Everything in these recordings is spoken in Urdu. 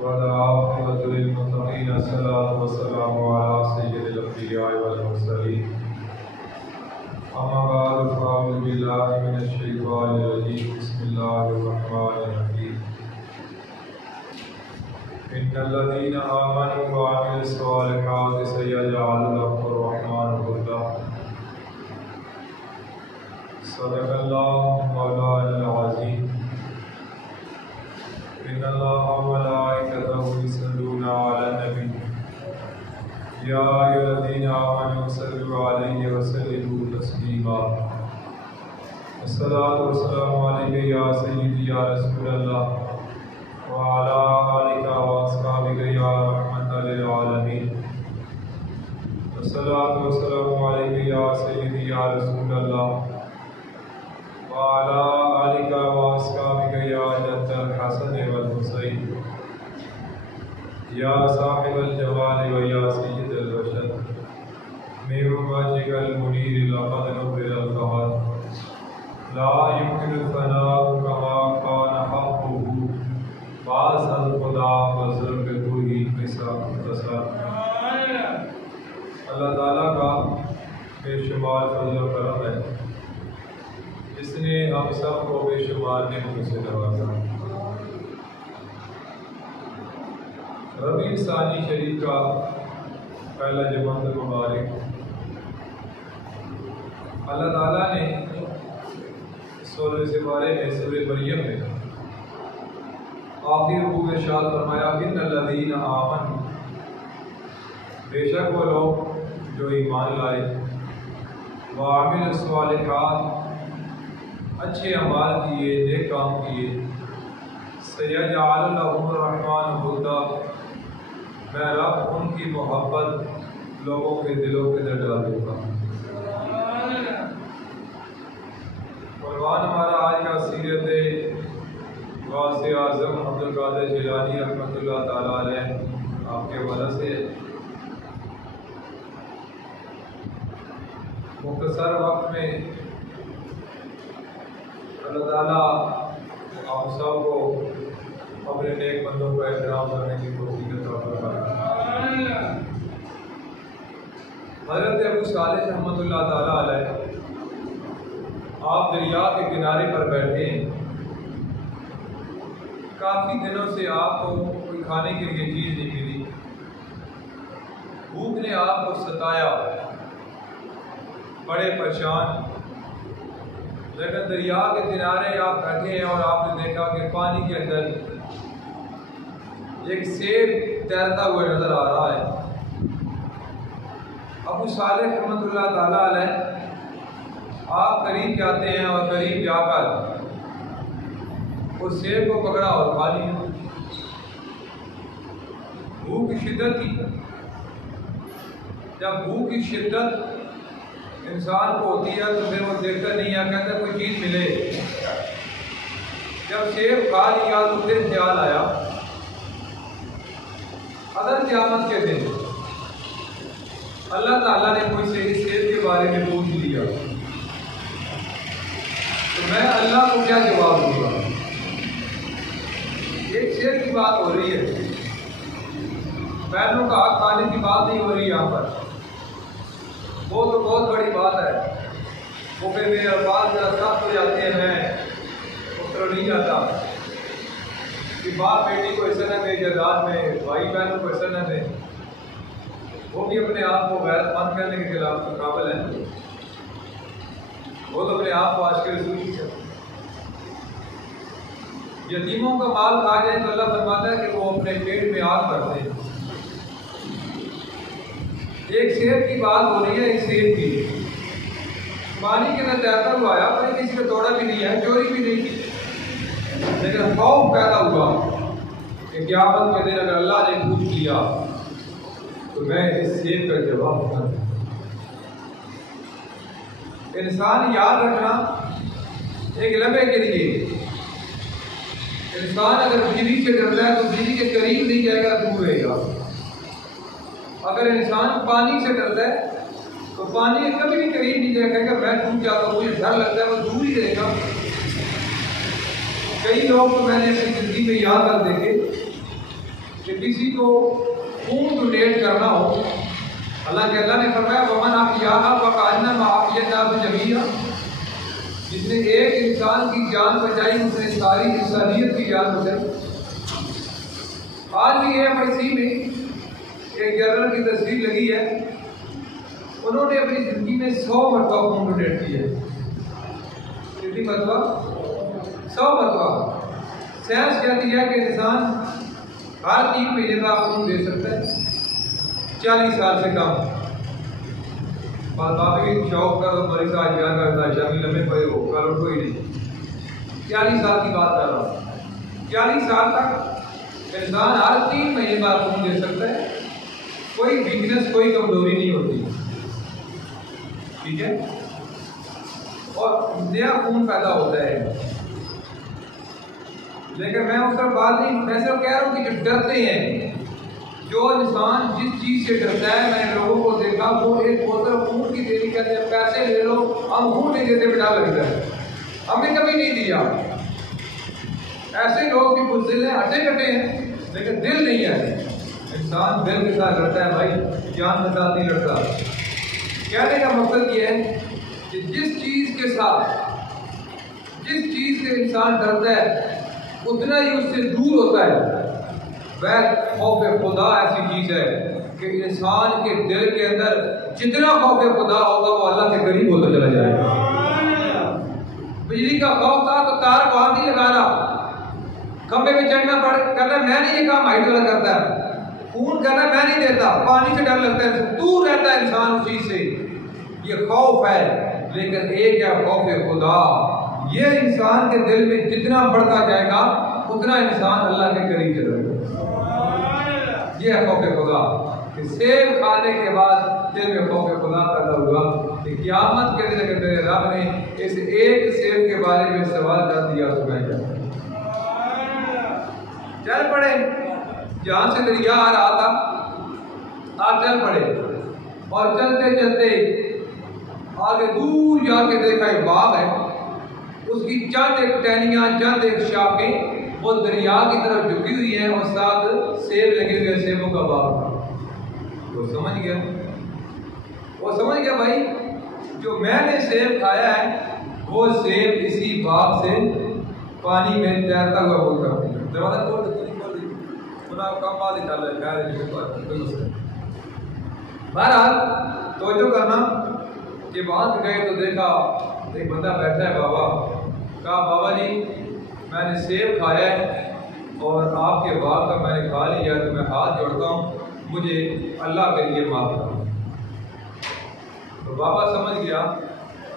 والعاقبة للمتقين الصلاة والسلام على سيد الأنبياء والمرسلين أما بعد فأعوذ بالله من الشيطان الرجيم بسم الله الرحمن الرحيم إن الذين آمنوا وعملوا الصالحات سيجعل لهم الرحمن ودا صدق الله مولانا العظيم إن الله وملائكته يصلون على النبي يا أيها الذين آمنوا صلوا عليه وسلموا تسليما الصلاة والسلام عليك يا سيدي يا رسول الله وعلى آلك وأصحابك يا رحمة للعالمين الصلاة والسلام عليك يا سيدي يا رسول الله وعلى آلك وأصحابك يا جد الحسن والحسين يا صاحب الجمال ويا سيد البشر من وجهك المنير لقد نور القمر لا يمكن الفناء كما كان حقه بعض الخدا بزرگ تو ہی مختصر اللہ تعالیٰ کا بے شمار فضل و کرم ہے جس نے ہم سب کو بے شمار نعمتوں سے نوازا۔ ربیع ثانی شریف کا پہلا جمعہ مبارک اللہ تعالیٰ نے 16 سپارے میں سورہ مریم میں آخر رکوع میں ارشاد فرمایا ان الذین آمنوا، بے شک وہ لوگ جو ایمان لائے، وعملوا الصالحات، اچھے اعمال کیے، نیک کام کیے، سیجعل لهم الرحمن ودا، میں رب ان کی محبت لوگوں کے دلوں کے اندر ڈال دوں گا۔ عنوان ہمارا آج کا سیرت غوث اعظم عبدالقادر جیلانی رحمۃ اللہ تعالیٰ علیہ آپ کے حوالے سے مختصر وقت میں اللہ تعالیٰ آپ سب کو اپنے نیک بندوں کا احترام کرنے کی توفیق عطا فرمائے۔ حضرت ابو صالح رحمۃ اللہ تعالیٰ علیہ آپ دریا کے کنارے پر بیٹھے ہیں، کافی دنوں سے آپ کو کوئی کھانے کے لیے چیز نہیں ملی، بھوک نے آپ کو ستایا، بڑے پریشان، لیکن دریا کے کنارے آپ بیٹھے ہیں اور آپ نے دیکھا کہ پانی کے اندر ایک سیب تیرتا ہوا نظر آ رہا ہے۔ ابو صالح رحمۃ اللہ تعالیٰ علیہ آپ قریب جاتے ہیں اور قریب جا کر اس سیب کو پکڑا اور کھا لیا۔ بھوک کی شدت تھی، جب بھوک کی شدت انسان کو ہوتی ہے تو پھر وہ دیکھتا نہیں ہے، کہتا کوئی چیز ملے۔ جب سیب کھا لیا تو پھر خیال آیا اگر قیامت کے دن اللہ تعالیٰ نے کوئی سے اس سیب کے بارے میں پوچھ لیا تو میں اللہ کو کیا جواب دوں گا؟ ایک سیب کی بات ہو رہی ہے، بہنوں کا حق کھانے کی بات نہیں ہو رہی یہاں پر، وہ تو بہت بڑی بات ہے، وہ پھر میرے الفاظ ذرا سخت ہو جاتے ہیں، میں اس طرح نہیں جاتا کہ باپ بیٹی کو حصہ نہ دے جائیداد میں، بھائی بہنوں کو حصہ نہ دے، وہ بھی اپنے آپ کو غیرت مند کرنے کے خلاف قابل ہیں، وہ تو اپنے آپ کو عاشق رسول کی ہے۔ یتیموں کا مال کھا جائے تو اللہ فرماتا ہے کہ وہ اپنے پیٹ میں آگ بھرتے ہیں۔ ایک سیب کی بات ہو رہی ہے، ایک سیب کی پانی کے اندر تیرتا ہوا آیا، پر کسی نے توڑا بھی نہیں ہے، چوری بھی نہیں کی، لیکن خوف پیدا ہوا کہ قیامت کے دن اگر اللہ نے پوچھ لیا تو میں اس سیب کا جواب دوں۔ انسان یاد رکھنا ایک لمحے کے لیے، انسان اگر بیوی سے ڈرتا ہے تو بیوی کے قریب نہیں جائے گا، دور رہے گا۔ اگر انسان پانی سے ڈرتا ہے تو پانی کبھی بھی قریب نہیں جائے گا، میں ڈوب جاتا ہوں، مجھے ڈر لگتا ہے، وہ دور ہی رہے گا۔ کئی لوگ تو میں نے اپنی زندگی میں یاد کر دیکھے کہ کسی کو خون ڈونیٹ کرنا ہو، اللہ نے فرمایا ومن احیاھا فکانما احیا الناس جمیعا، جس نے ایک انسان کی جان بچائی اس نے ساری انسانیت کی جان بچائی۔ آج بھی AFIC میں ایک جنرل کی تصویر لگی ہے، انہوں نے اپنی زندگی میں 100 مرتبہ خون ڈونیٹ کیا ہے۔ کتنی مرتبہ؟ 100 مرتبہ۔ سائنس کہتی ہے کہ انسان ہر 3 مہینے کا خون دے سکتا ہے، 40 سال سے کم۔ باقی شوق کا تو مریض آج یاد کرتا ہے، شامی لمبے پڑے ہو کل کوئی نہیں۔ 40 سال کی بات کر رہا ہوں، 40 سال تک انسان ہر 3 مہینے بعد خون دے سکتا ہے، کوئی ویکنس کوئی کمزوری نہیں ہوتی، ٹھیک ہے، اور نیا خون پیدا ہوتا ہے۔ لیکن میں اس پر بات نہیں، میں صرف کہہ رہا ہوں کہ جو ڈرتے ہیں، جو انسان جس چیز سے ڈرتا ہے، میں نے لوگوں کو دیکھا وہ ایک بوتل خون کی دینی کہتے ہیں پیسے لے لو، ہم خون نہیں دیتے، بٹا لگتا ہے، ہم نے کبھی نہیں دیا۔ ایسے لوگ بھی بزدل ہیں، ہٹے کٹے ہیں، لیکن دل نہیں ہے۔ انسان دل کے ساتھ لڑتا ہے بھائی، جان کے ساتھ نہیں لڑتا۔ کہنے کا مقصد یہ ہے کہ جس چیز کے ساتھ، جس چیز سے انسان ڈرتا ہے اتنا ہی اس سے دور ہوتا ہے۔ وہ خوف خدا ایسی چیز ہے کہ انسان کے دل کے اندر جتنا خوف خدا ہوگا وہ اللہ کے قریب ہوتا چلا جائے گا۔ بجلی کا خوف تھا تو تار باہر نہیں لگا رہا، کھمبے پہ چڑھنا پڑ کرنا میں نہیں، یہ کام ہائٹ والا کرتا ہے، خون کرنا میں نہیں دیتا، پانی سے ڈر لگتا ہے، دور رہتا ہے انسان اس چیز سے، یہ خوف ہے۔ لیکن ایک ہے خوف خدا، یہ انسان کے دل میں جتنا بڑھتا جائے گا اتنا انسان اللہ کے قریب چلا جائے گا۔ یہ ہے خوف خدا کہ سیب کھانے کے بعد دل میں خوف خدا پیدا ہوا کہ قیامت کے دن اگر میرے رب نے اس ایک سیب کے بارے میں سوال کر دیا تو میں کیا چل پڑے، جہاں سے دریا آ رہا تھا آپ چل پڑے، اور چلتے چلتے آگے دور جا کے دیکھا ایک باغ ہے، اس کی چند ایک ٹہنیاں، چند ایک شاخیں وہ دریا کی طرف جھکی ہوئی ہیں، اور ساتھ سیب لگے ہوئے، سیبوں کا باغ تھا۔ وہ سمجھ گیا بھائی جو میں نے سیب کھایا ہے وہ سیب اسی باغ سے پانی میں تیرتا ہوا وہ کرتے ہیں۔ دروازہ کھول دی، انہاں کم بات ہی چل رہا ہے۔ بہرحال توجہ کرنا کہ وہاں گئے تو دیکھا ایک بندہ بیٹھا ہے، بابا کہا بابا جی میں نے سیب کھایا ہے اور آپ کے باغ کا میں نے کھا لیا، تو میں ہاتھ جوڑتا ہوں مجھے اللہ کے لیے معاف کرو۔ تو بابا سمجھ گیا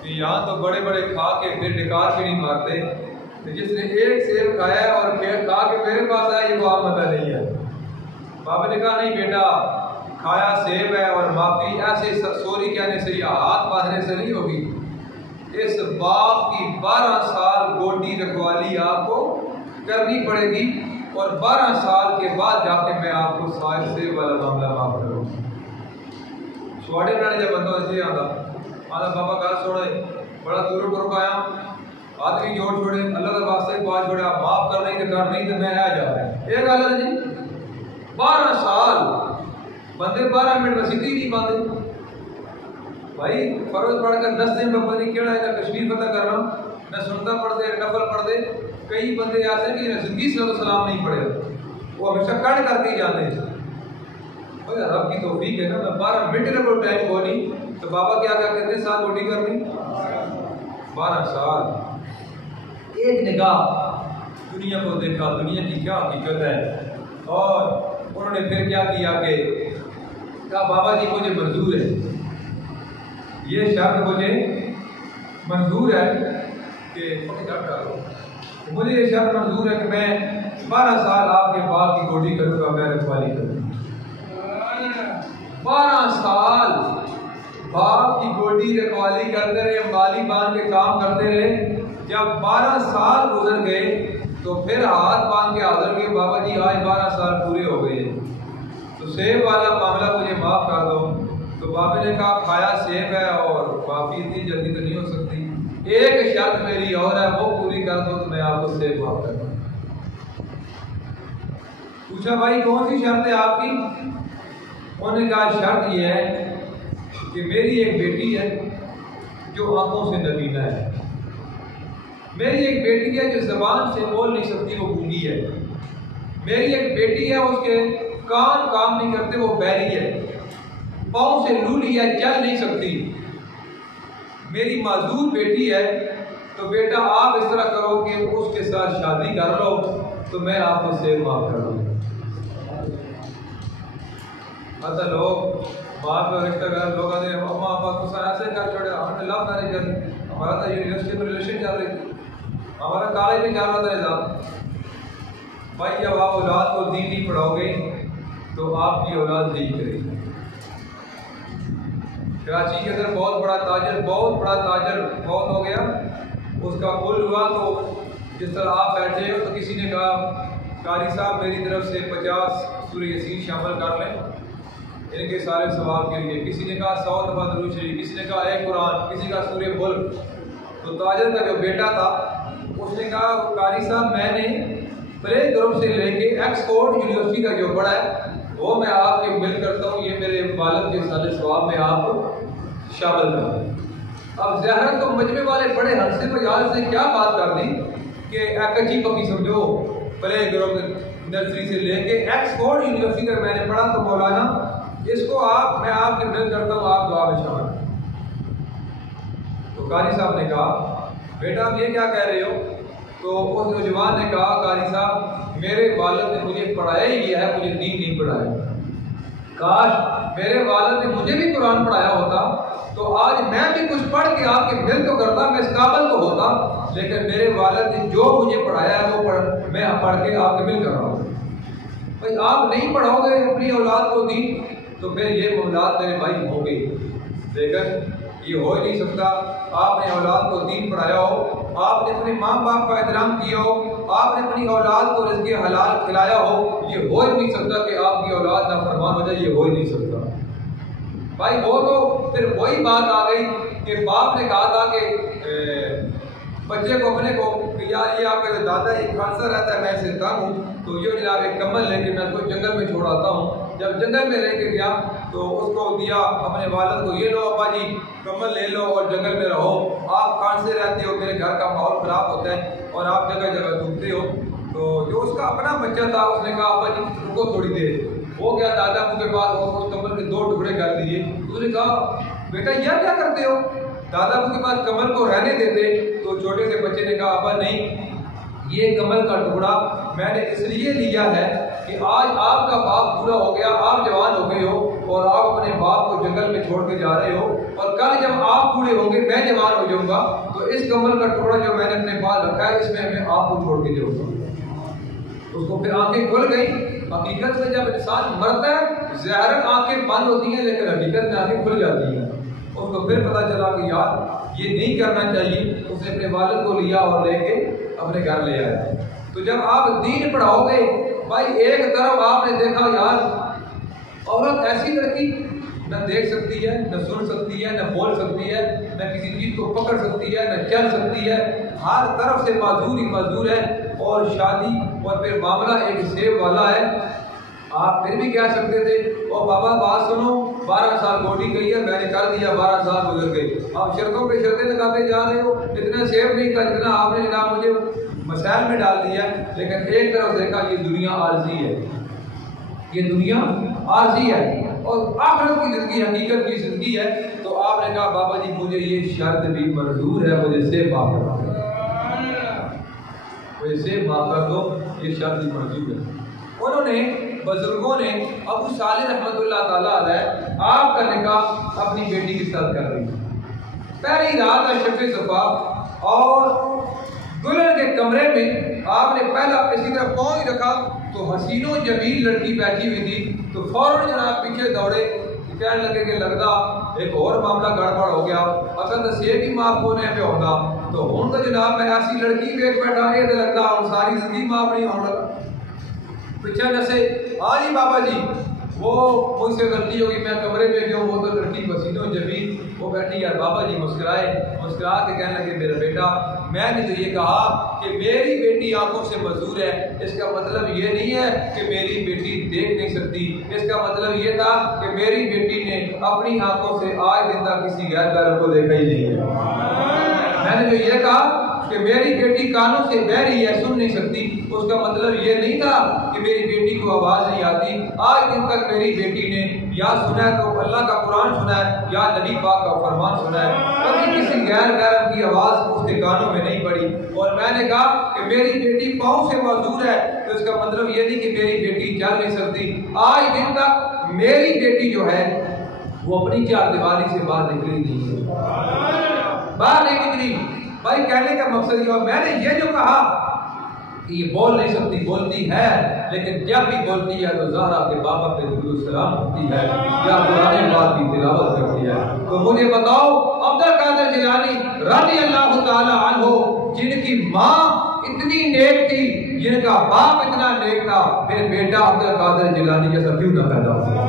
کہ یہاں تو بڑے بڑے کھا کے پھر ڈکار بھی نہیں مارتے، تو جس نے ایک سیب کھایا ہے اور پھر کھا کے میرے پاس آیا یہ وہ آمدہ نہیں ہے۔ بابا نے کہا نہیں بیٹا، کھایا سیب ہے اور معافی ایسے سوری کہنے سے یا ہاتھ باندھنے سے نہیں ہوگی، اس باغ کی 12 سال گوڈی رکھوالی آپ کو کرنی پڑے گی، اور 12 سال کے بعد جا کے میں آپ کو سائر سے والا معاملہ معاف کروں۔ سواڑے بنانے جب بندہ ایسے آتا بابا گھر چھوڑے، بڑا دور پر آیا، آدمی جوڑ چھوڑے، اللہ کے واسطے پاس چھوڑا، معاف کر نہیں تو کر نہیں تو میں آ جا رہا ہے۔ ایک گل ہے جی 12 سال بندے 12 منٹ میں سیدھی نہیں باندھے بھائی، فرض پڑھ کر 10 دن میں پتہ نہیں کیڑا ہے کشمیر پتہ کر رہا ہوں، نہ سنتا پڑھ دے نفل پڑھ دے۔ کئی بندے ایسے کہ زندگی سے سلام نہیں پڑھے، وہ ہمیشہ کٹ کر کے ہی جاتے ہیں۔ رب کی توفیق ہے نا، میں 12 منٹ کا کوئی ٹائم ہو نہیں، تو بابا کیا کہتے سال روٹی کرنی 12 سال۔ ایک نگاہ دنیا کو دیکھا، دنیا کی کیا حقیقت ہے، اور انہوں نے پھر کیا کیا کہ کہا بابا جی مجھے منظور ہے، یہ شرط مجھے منظور ہے کہ مجھے یہ شرط منظور ہے کہ میں 12 سال آپ کے باغ کی گوڈی کروں گا، میں رکھوالی کروں گا۔ 12 سال باغ کی گوڈی رکھوالی کرتے رہے، مالی باندھ کے کام کرتے رہے۔ جب 12 سال گزر گئے تو پھر ہاتھ باندھ کے حاضر ہوئے، بابا جی آج 12 سال پورے ہو گئے، تو سیب والا معاملہ مجھے معاف کر دو۔ تو بابا نے کہا کھایا سیب ہے اور معافی اتنی جلدی تو نہیں ہو سکتی، ایک شرط میری اور ہے، وہ پوری کر دو تو میں آپ کو سیب معاف کر دوں۔ پوچھا بھائی کون سی شرط ہے آپ کی؟ انہوں نے کہا شرط یہ ہے کہ میری ایک بیٹی ہے جو آنکھوں سے نبینا ہے، میری ایک بیٹی ہے جو زبان سے بول نہیں سکتی، وہ گونگی ہے، میری ایک بیٹی ہے اس کے کان کام نہیں کرتے، وہ بہری ہے، پاؤں سے لولی ہے، چل نہیں سکتی، میری معذور بیٹی ہے، تو بیٹا آپ اس طرح کرو کہ اس کے ساتھ شادی کر لو تو میں آپ کو سیب معاف کر دوں۔ اچھا لوگ ماں پہ رشتہ دار لوگ آتے ہیں اما ابا کو سر ایسے کر چھوڑے، ہم نے لو میرج کر دی، ہمارا تو یونیورسٹی میں ریلیشن چل رہی تھی، ہمارا کالج میں چل رہا تھا نظام۔ بھائی جب آپ اولاد کو دین نہیں پڑھاؤ گے تو آپ کی اولاد نہیں کرے گی۔ کراچی کے اندر بہت بڑا تاجر بہت ہو گیا، اس کا کل ہوا تو جس طرح آپ بیٹھے ہو تو کسی نے کہا قاری صاحب میری طرف سے 50 سورہ یاسین شامل کر لیں ان کے سارے ثواب کے لیے، کسی نے کہا 100 دفعہ درود شریف، کسی نے کہا ایک قرآن، کسی کا سورہ ملک۔ تو تاجر کا جو بیٹا تھا اس نے کہا قاری صاحب میں نے پلے گروپ سے لے کے ایکسفورڈ یونیورسٹی کا جو پڑھا ہے وہ میں آپ کے مل کرتا ہوں، یہ میرے والد کے سارے ثواب میں آپ شامل کر دوں۔ اب ظاہر تو مجمع والے بڑے ہنسے مجال سے کیا بات کر دی کہ کچی پکی سمجھو، پلے گروپ نرسری سے لے کے ایکسفورڈ یونیورسٹی تک میں نے پڑھا، تو مولانا اس کو میں آپ کے مل کرتا ہوں، آپ دعا میں شامل۔ تو قاری صاحب نے کہا بیٹا آپ یہ کیا کہہ رہے ہو؟ تو اس نوجوان نے کہا قاری صاحب میرے والد نے مجھے پڑھایا ہی یہ ہے، مجھے دین نہیں پڑھایا، کاش میرے والد نے مجھے بھی قرآن پڑھایا ہوتا تو آج میں بھی کچھ پڑھ کے آپ کے مل تو کرتا، میں اس قابل تو ہوتا، لیکن میرے والد نے جو مجھے پڑھایا ہے وہ میں پڑھ کے آپ کے مل کر رہا ہوں۔ بھائی آپ نہیں پڑھاؤ گے اپنی اولاد کو دین تو پھر یہ اولاد میرے بھائی ہو گئی، لیکن یہ ہو ہی نہیں سکتا۔ آپ نے اولاد کو دین پڑھایا ہو، آپ نے اپنے ماں باپ کا احترام کیا ہو، آپ نے اپنی اولاد کو رزق حلال کھلایا ہو، یہ ہو ہی نہیں سکتا کہ آپ کی اولاد نافرمان ہو جائے، یہ ہو ہی نہیں سکتا۔ بھائی وہ تو پھر وہی بات آ گئی کہ باپ نے کہا تھا کہ بچے کو اپنے کو کہ یار یہ آپ کا جو دادا یہ کھانسا رہتا ہے میں اسے تنگ ہوں، تو یہ جناب ایک کمل لے کے میں اس کو جنگل میں چھوڑ آتا ہوں۔ جب جنگل میں لے کے گیا تو اس کو دیا اپنے والد کو، یہ لو ابا جی کمل لے لو اور جنگل میں رہو، آپ کھانسے رہتے ہو، میرے گھر کا ماحول خراب ہوتا ہے اور آپ جگہ جگہ ڈوبتے ہو۔ تو جو اس کا اپنا بچہ تھا اس نے کہا ابا جی رکو تھوڑی دیر، وہ گیا دادا کے پاس اور اس کمل کے 2 ٹکڑے کر دیے۔ اس نے کہا بیٹا یہ کیا کرتے ہو؟ دادا کے پاس کمل کو رہنے دیتے تو چھوٹے سے بچے نے کہا ابا نہیں، یہ کمل کا ٹکڑا میں نے اس لیے لیا ہے کہ آج آپ کا باپ پورا ہو گیا، آپ جوان ہو گئے ہو اور آپ اپنے باپ کو جنگل میں چھوڑ کے جا رہے ہو، اور کل جب آپ بوڑھے ہوں گے میں جوان ہو جاؤں گا تو اس کمل کا ٹکڑا جو میں نے اپنے پاس رکھا ہے اس میں آپ کو چھوڑ کے جاؤں گا۔ اس کو پھر آنکھیں کھل گئی۔ حقیقت میں جب انسان مرتا ہے ظاہراً آنکھیں بند ہوتی ہیں لیکن حقیقت میں آنکھیں کھل جاتی ہیں۔ اس کو پھر پتا چلا کہ یار یہ نہیں کرنا چاہیے، اس نے اپنے والد کو لیا اور لے کے اپنے گھر لے آیا۔ تو جب آپ دین پڑھاؤ گے بھائی، ایک طرف آپ نے دیکھا یار عورت ایسی لڑکی نہ دیکھ سکتی ہے، نہ سن سکتی ہے، نہ بول سکتی ہے، نہ کسی چیز کو پکڑ سکتی ہے، نہ چل سکتی ہے، ہر طرف سے معذور ہی معذور ہے، اور شادی اور پھر معاملہ ایک سیب والا ہے۔ آپ پھر بھی کہہ سکتے تھے او بابا بات سنو، 12 سال گوڈی گئی ہے میں نے کر دیا، 12 سال گزر گئے، آپ شرطوں پہ شرطیں لگاتے جا رہے ہو، اتنا سیب نہیں تھا جتنا آپ نے جناب مجھے مسائل میں ڈال دیا۔ لیکن ایک طرف دیکھا یہ دنیا عارضی ہے، یہ دنیا عارضی ہے اور آخرت کی زندگی حقیقت کی زندگی ہے۔ تو آپ نے کہا بابا جی مجھے یہ شرط بھی منظور ہے، مجھے سیب معاف کر دو، مجھے سیب معاف کر دو، یہ شرط بھی منظور ہے۔ انہوں نے بزرگوں نے ابو صالح رحمۃ اللہ تعالیٰ علیہ آپ کا نکاح اپنی بیٹی کے ساتھ کر دی۔ پہلی رات ہے شب صفا اور دلہن کے کمرے میں آپ نے پہلا اسی طرح پاؤں ہی رکھا تو حسین و جمیل لڑکی بیٹھی ہوئی تھی، تو فوراً جناب پیچھے دوڑے، کہنے لگے کہ لگتا ایک اور معاملہ گڑبڑ ہو گیا، اصل تو سیب ہی معاف ہونے پہ ہوتا، تو ہوں تو جناب میں ایسی لڑکی دیکھ بیٹھا یہ تو لگتا ہوں ساری زندگی معاف نہیں ہونے لگا۔ پیچھے جیسے ہاں جی بابا جی وہ مجھ سے غلطی ہوگی، میں کمرے میں گیا وہ تو لڑکی حسین و جمیل وہ بیٹھی، یار بابا جی مسکرائے، مسکرا کے کہنے لگے میرا بیٹا میں نے تو یہ کہا کہ میری بیٹی آنکھوں سے معذور ہے، اس کا مطلب یہ نہیں ہے کہ میری بیٹی دیکھ نہیں سکتی، اس کا مطلب یہ تھا کہ میری بیٹی نے اپنی آنکھوں سے آج دن تک کسی غیر بیرہ کو دیکھا ہی نہیں ہے۔ میں نے جو یہ کہا کہ میری بیٹی کانوں سے بہری ہے، سن نہیں سکتی، اس کا مطلب یہ نہیں تھا کہ میری بیٹی کو آواز نہیں آتی۔ آج دن تک میری بیٹی نے یا سنا ہے تو اللہ کا قرآن سنا ہے یا نبی پاک کا فرمان سنا ہے، کبھی کسی غیر بیرہ کی آواز اس کے کانوں میں نہیں پڑی۔ اور میں نے کہا کہ میری بیٹی پاؤں سے معذور ہے تو اس کا مطلب یہ نہیں کہ میری بیٹی چل نہیں سکتی۔ آج دن تک میری بیٹی جو ہے وہ اپنی چار دیواری سے باہر نکلی نہیں ہے، باہر نہیں نکلی۔ بھائی کہنے کا مقصد یہ، میں نے یہ جو کہا کہ یہ بول نہیں سکتی، بولتی ہے، لیکن جب بھی بولتی ہے تو زہرا کے بابا پہ درود و سلام ہوتی ہے یا قرآن پاک کی تلاوت کرتی ہے۔ تو مجھے بتاؤ عبد القادر جیلانی رضی اللہ تعالی عنہ، جن کی ماں اتنی نیک تھی، جن کا باپ اتنا نیک تھا، پھر بیٹا عبد القادر جیلانی جیسا کیوں نہ پیدا ہو؟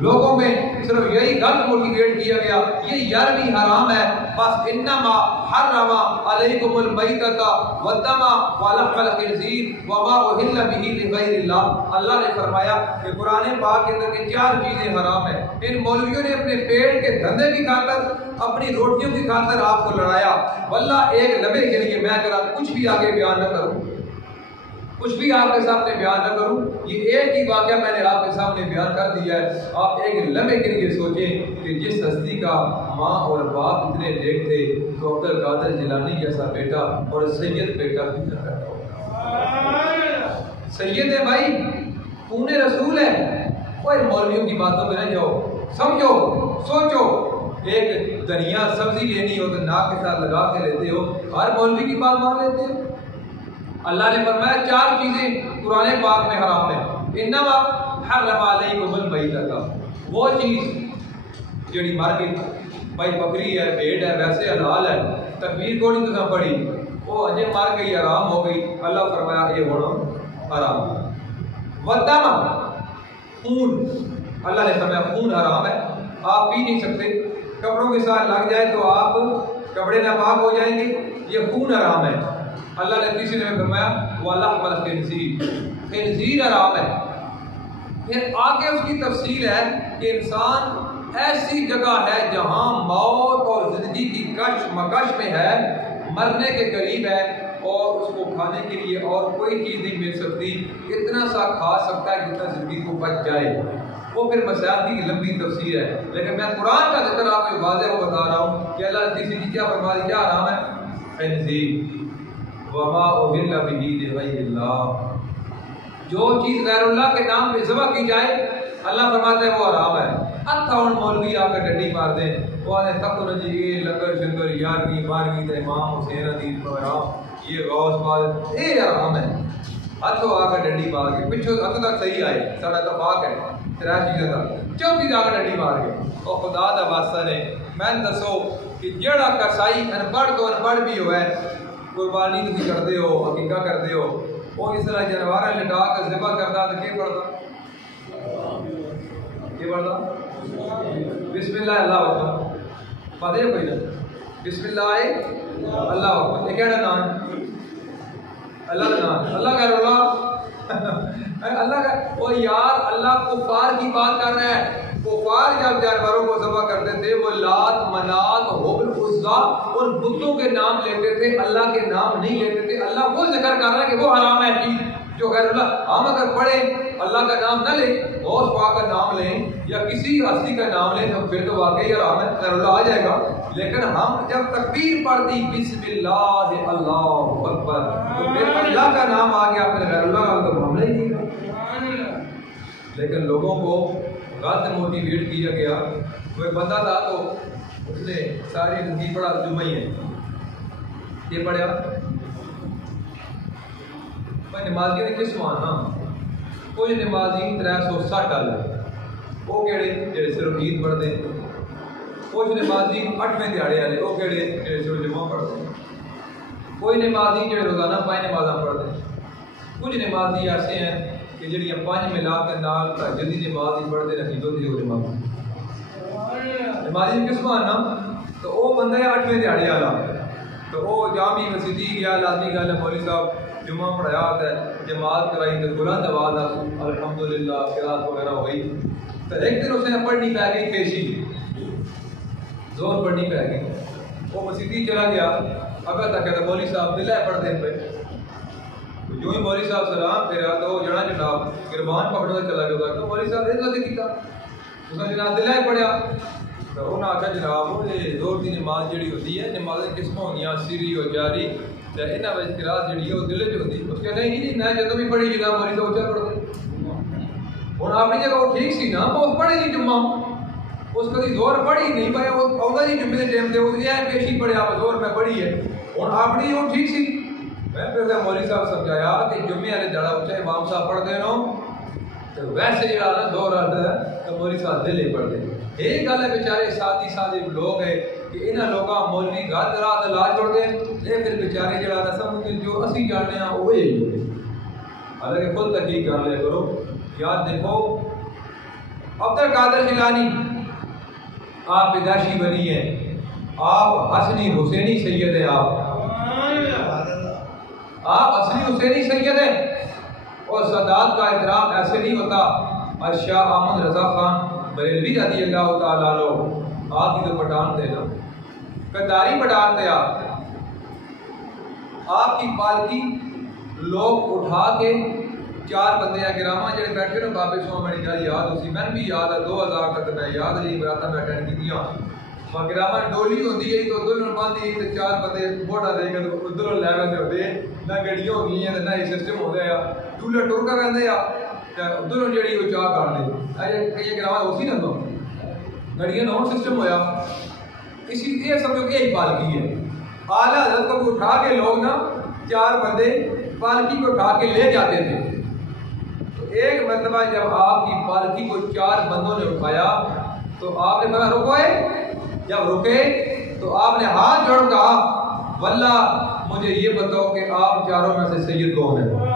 لوگوں میں صرف یہی غلط موٹیویٹ کیا گیا، یہ یارویں حرام ہے، بس انما حرم علیکم المیتۃ والدم ولحم الخنزیر وما اہل بہ لغیر اللہ۔ اللہ نے فرمایا کہ قرآن پاک کے اندر کے 4 چیزیں حرام ہیں۔ ان مولویوں نے اپنے پیٹ کے دھندے کی خاطر، اپنی روٹیوں کی خاطر آپ کو لڑایا۔ واللہ ایک لمحے کے لیے میں ذرا کچھ بھی آگے بیان نہ کروں، کچھ بھی آپ کے سامنے بیان نہ کروں، یہ ایک ہی واقعہ میں نے آپ کے سامنے بیان کر دیا ہے۔ آپ ایک لمحے کے لیے سوچیں کہ جس ہستی کا ماں اور باپ اتنے نیک تھے تو عبد القادر جیلانی جیسا بیٹا اور سید بیٹا بھی نہ پیدا ہوگا۔ سید ہے بھائی، خون رسول ہے۔ کوئی مولویوں کی باتوں میں نہ جاؤ، سمجھو، سوچو۔ ایک دنیا سبزی لینی ہو تو ناک کے ساتھ لگا کے لیتے ہو، ہر مولوی کی بات مان لیتے ہو۔ اللہ نے فرمایا 4 چیزیں قرآن پاک میں حرام ہے۔ انما حرم علیکم المیتۃ، وہ چیز جڑی مر گئی، بھائی بکری ہے، بھیڑ ہے، ویسے حلال ہے، تکبیر کو نہیں تو پڑھی، وہ اجے مر گئی، حرام ہو گئی، اللہ فرمایا یہ ہونا حرام ہے۔ والدم، خون، اللہ نے فرمایا خون حرام ہے، آپ پی نہیں سکتے، کپڑوں کے ساتھ لگ جائے تو آپ کپڑے ناپاک ہو جائیں گے، یہ خون حرام ہے۔ اللہ نے تیسرے میں فرمایا وَلَحْمَ الْخِنْزِيرِ، خنزیر حرام ہے۔ پھر آگے اس کی تفصیل ہے کہ انسان ایسی جگہ ہے جہاں موت اور زندگی کی کش مکش میں ہے، مرنے کے قریب ہے، اور اس کو کھانے کے لیے اور کوئی چیز نہیں مل سکتی، اتنا سا کھا سکتا ہے جتنا زندگی کو بچ جائے۔ وہ پھر مسائل کی لمبی تفسیر ہے، لیکن میں قرآن کا ذکر آپ کو واضح وہ بتا رہا ہوں کہ اللہ نے تیسری چیز کیا فرما دی، کیا حرام ہے؟ خنزیر وما اہل بہ لغیر اللہ، جو چیز غیر اللہ کے نام پہ ذبح کی جائے اللہ فرماتا ہے وہ حرام ہے۔ اتھا ان مولوی آ کر ڈنڈی مار دیں، وہ آنے تک نہ جی لنگر شنگر 11ویں 12ویں تے امام حسین علی پروگرام یہ غوث پاک یہ حرام ہے۔ ہاتھوں آ کر ڈنڈی مار کے پچھو ہاتھ تک صحیح آئے، سارا اتفاق ہے، 3 چیزیں تھا، چوتھی آ کر ڈنڈی مار گئے۔ اور خدا دا واسطہ نے میں دسو کہ جیڑا کسائی ان پڑھ تو ان پڑھ بھی ہوا ہے، قربانی تھی کرتے ہو، عقیقہ کرتے ہو، وہ اس طرح جانور لٹا کر ذبح کرتا تو کیا پڑھتا؟ کیا پڑھتا؟ بسم اللہ اللہ اکبر، پتہ ہے کوئی نہ؟ بسم اللہ اللہ اکبر، یہ کہنا نام ہے؟ اللہ کا نام، اللہ کا رولا، اللہ کا، وہ یار اللہ کفار کی بات کر رہا ہے۔ کفار جب جانوروں کو ذبح کرتے تھے وہ لات منات حبل عزا اور بتوں کے نام لیتے تھے، اللہ کے نام نہیں لیتے تھے۔ اللہ وہ ذکر کر رہا ہے کہ وہ حرام ہے چیز جو غیر اللہ، ہم اگر پڑھیں اللہ کا نام نہ لیں، غوث پاک کا نام لیں یا کسی ہستی کا نام لیں تو پھر تو واقعی حرام ہے، غیر اللہ آ جائے گا۔ لیکن ہم جب تکبیر پڑھ دی بسم اللہ اللہ اکبر تو پھر اللہ کا نام آ گیا، پھر غیر اللہ کا تو معاملہ ہی نہیں ہے۔ لیکن لوگوں کو غلط موٹیویٹ کیا گیا۔ وہ ایک بندہ تھا تو اس نے ساری زندگی پڑھا جمعہ ہی ہے، یہ پڑھا میں نمازی نے کس مانا کچھ نمازی 360 ڈالر وہ کہڑے جڑے صرف عید پڑھتے ہیں، کچھ نمازی 8ویں دیہڑے والے وہ کہڑے جڑے صرف جمعہ پڑھتے ہیں، کوئی نمازی جڑے روزانہ 5 نمازاں پڑھتے ہیں، کچھ نمازی ایسے ہیں کہ جڑیاں 5 ملا کے نال تہجدی نماز ہی پڑھتے ہیں، عقیدت دی نمازی کس مانا تو وہ بندہ ہے 8ویں دیہڑے والا، تو وہ جامع مسجد گیا، لازمی گل ہے مولوی صاحب جمعہ پڑھایا ہوتا ہے، جماعت کرائی تو بلند آواز الحمدللہ قرات وغیرہ ہوئی، تو ایک دن اس نے پڑھنی پہ گئی پیشی، زور پڑھنی پہ گئی، وہ مسجد چلا گیا، اگر تک کہتا مولوی صاحب دل ہے پڑھتے پہ، جو ہی مولوی صاحب سلام پھیرا تو وہ جڑا جناب گربان پکڑا چلا گیا، تو مولوی صاحب نے تو کیتا اس نے جناب دل ہے پڑھیا، تو انہوں نے آخیا جناب یہ زور کی نماز جڑی ہوتی ہے، نماز قسموں ہوتی ہیں سری اور جاری، یہاں میں قرات جڑی ہے وہ دل چ ہوتی، اس کے نہیں جی میں جدوں بھی پڑھی جناب مولوی صاحب اچھا پڑھتے، ہوں اپنی جگہ وہ ٹھیک سی نا، وہ پڑھی نہیں جمعہ، اس کدی زور پڑھی نہیں پایا، وہ آؤں نہیں جمعے کے ٹائم سے وہ یہ پیشی پڑھیا زور میں پڑھی ہے، ہوں اپنی وہ ٹھیک سی، میں پھر مولوی صاحب سمجھایا کہ جمعے والے دڑا اچھا امام صاحب پڑھتے ہو تو ویسے ہی آنا زور آتا ہے تو مولوی صاحب دل ہی پڑھتے ہیں، یہی گل ہے بیچارے ساتھی لوگ ہیں کہ انہاں لوگاں مولوی گل رات لا چھوڑ دیں، یہ پھر بیچارے جڑا نہ سمجھتے جو اسی جاننے ہیں وہ یہی ہے، حالانکہ خود تحقیق کر لیا کرو، یاد دیکھو عبد القادر جیلانی آپ پیدائشی بنی ہیں، آپ حسنی حسینی سید ہیں، آپ حسنی حسینی سید ہیں، اور سادات کا احترام ایسے نہیں ہوتا، شاہ احمد رضا خان بریلوی رضی اللہ تعالیٰ عنہ آپ کی تو پٹھان تھے نا، قطاری پٹھان تھے، آپ کی پالکی لوگ اٹھا کے 4 بندے گرامہ جڑے بیٹھے نا بابے سو میری گل یاد اسی میں بھی یاد ہے 2000 تک میں یاد رہی براتا میں اٹینڈ کیتیاں، گرامہ ڈولی ہوتی ہے تو ادھر باندھی تو 4 بندے موٹا دے کے ادھر لے کے ہوتے نہ گڈیاں ہو گئی ہیں نہ یہ سسٹم ہوتا ہے، ٹولے ٹر کے رہتے ہیں ادھر جیڑی وہ چاہ کر لے کئی گرامہ اسی نہ تو گڈیاں نہ سسٹم ہویا، اسی لیے سمجھو کہ یہی پالکی ہے، اعلیٰ حضرت کو اٹھا کے لوگ نا 4 بندے پالکی کو اٹھا کے لے جاتے تھے، ایک مرتبہ جب آپ کی پالکی کو 4 بندوں نے اٹھایا تو آپ نے کہا رکوئے، جب رکے تو آپ نے ہاتھ جوڑ کہا واللہ مجھے یہ بتاؤ کہ آپ چاروں میں سے سید کون ہے،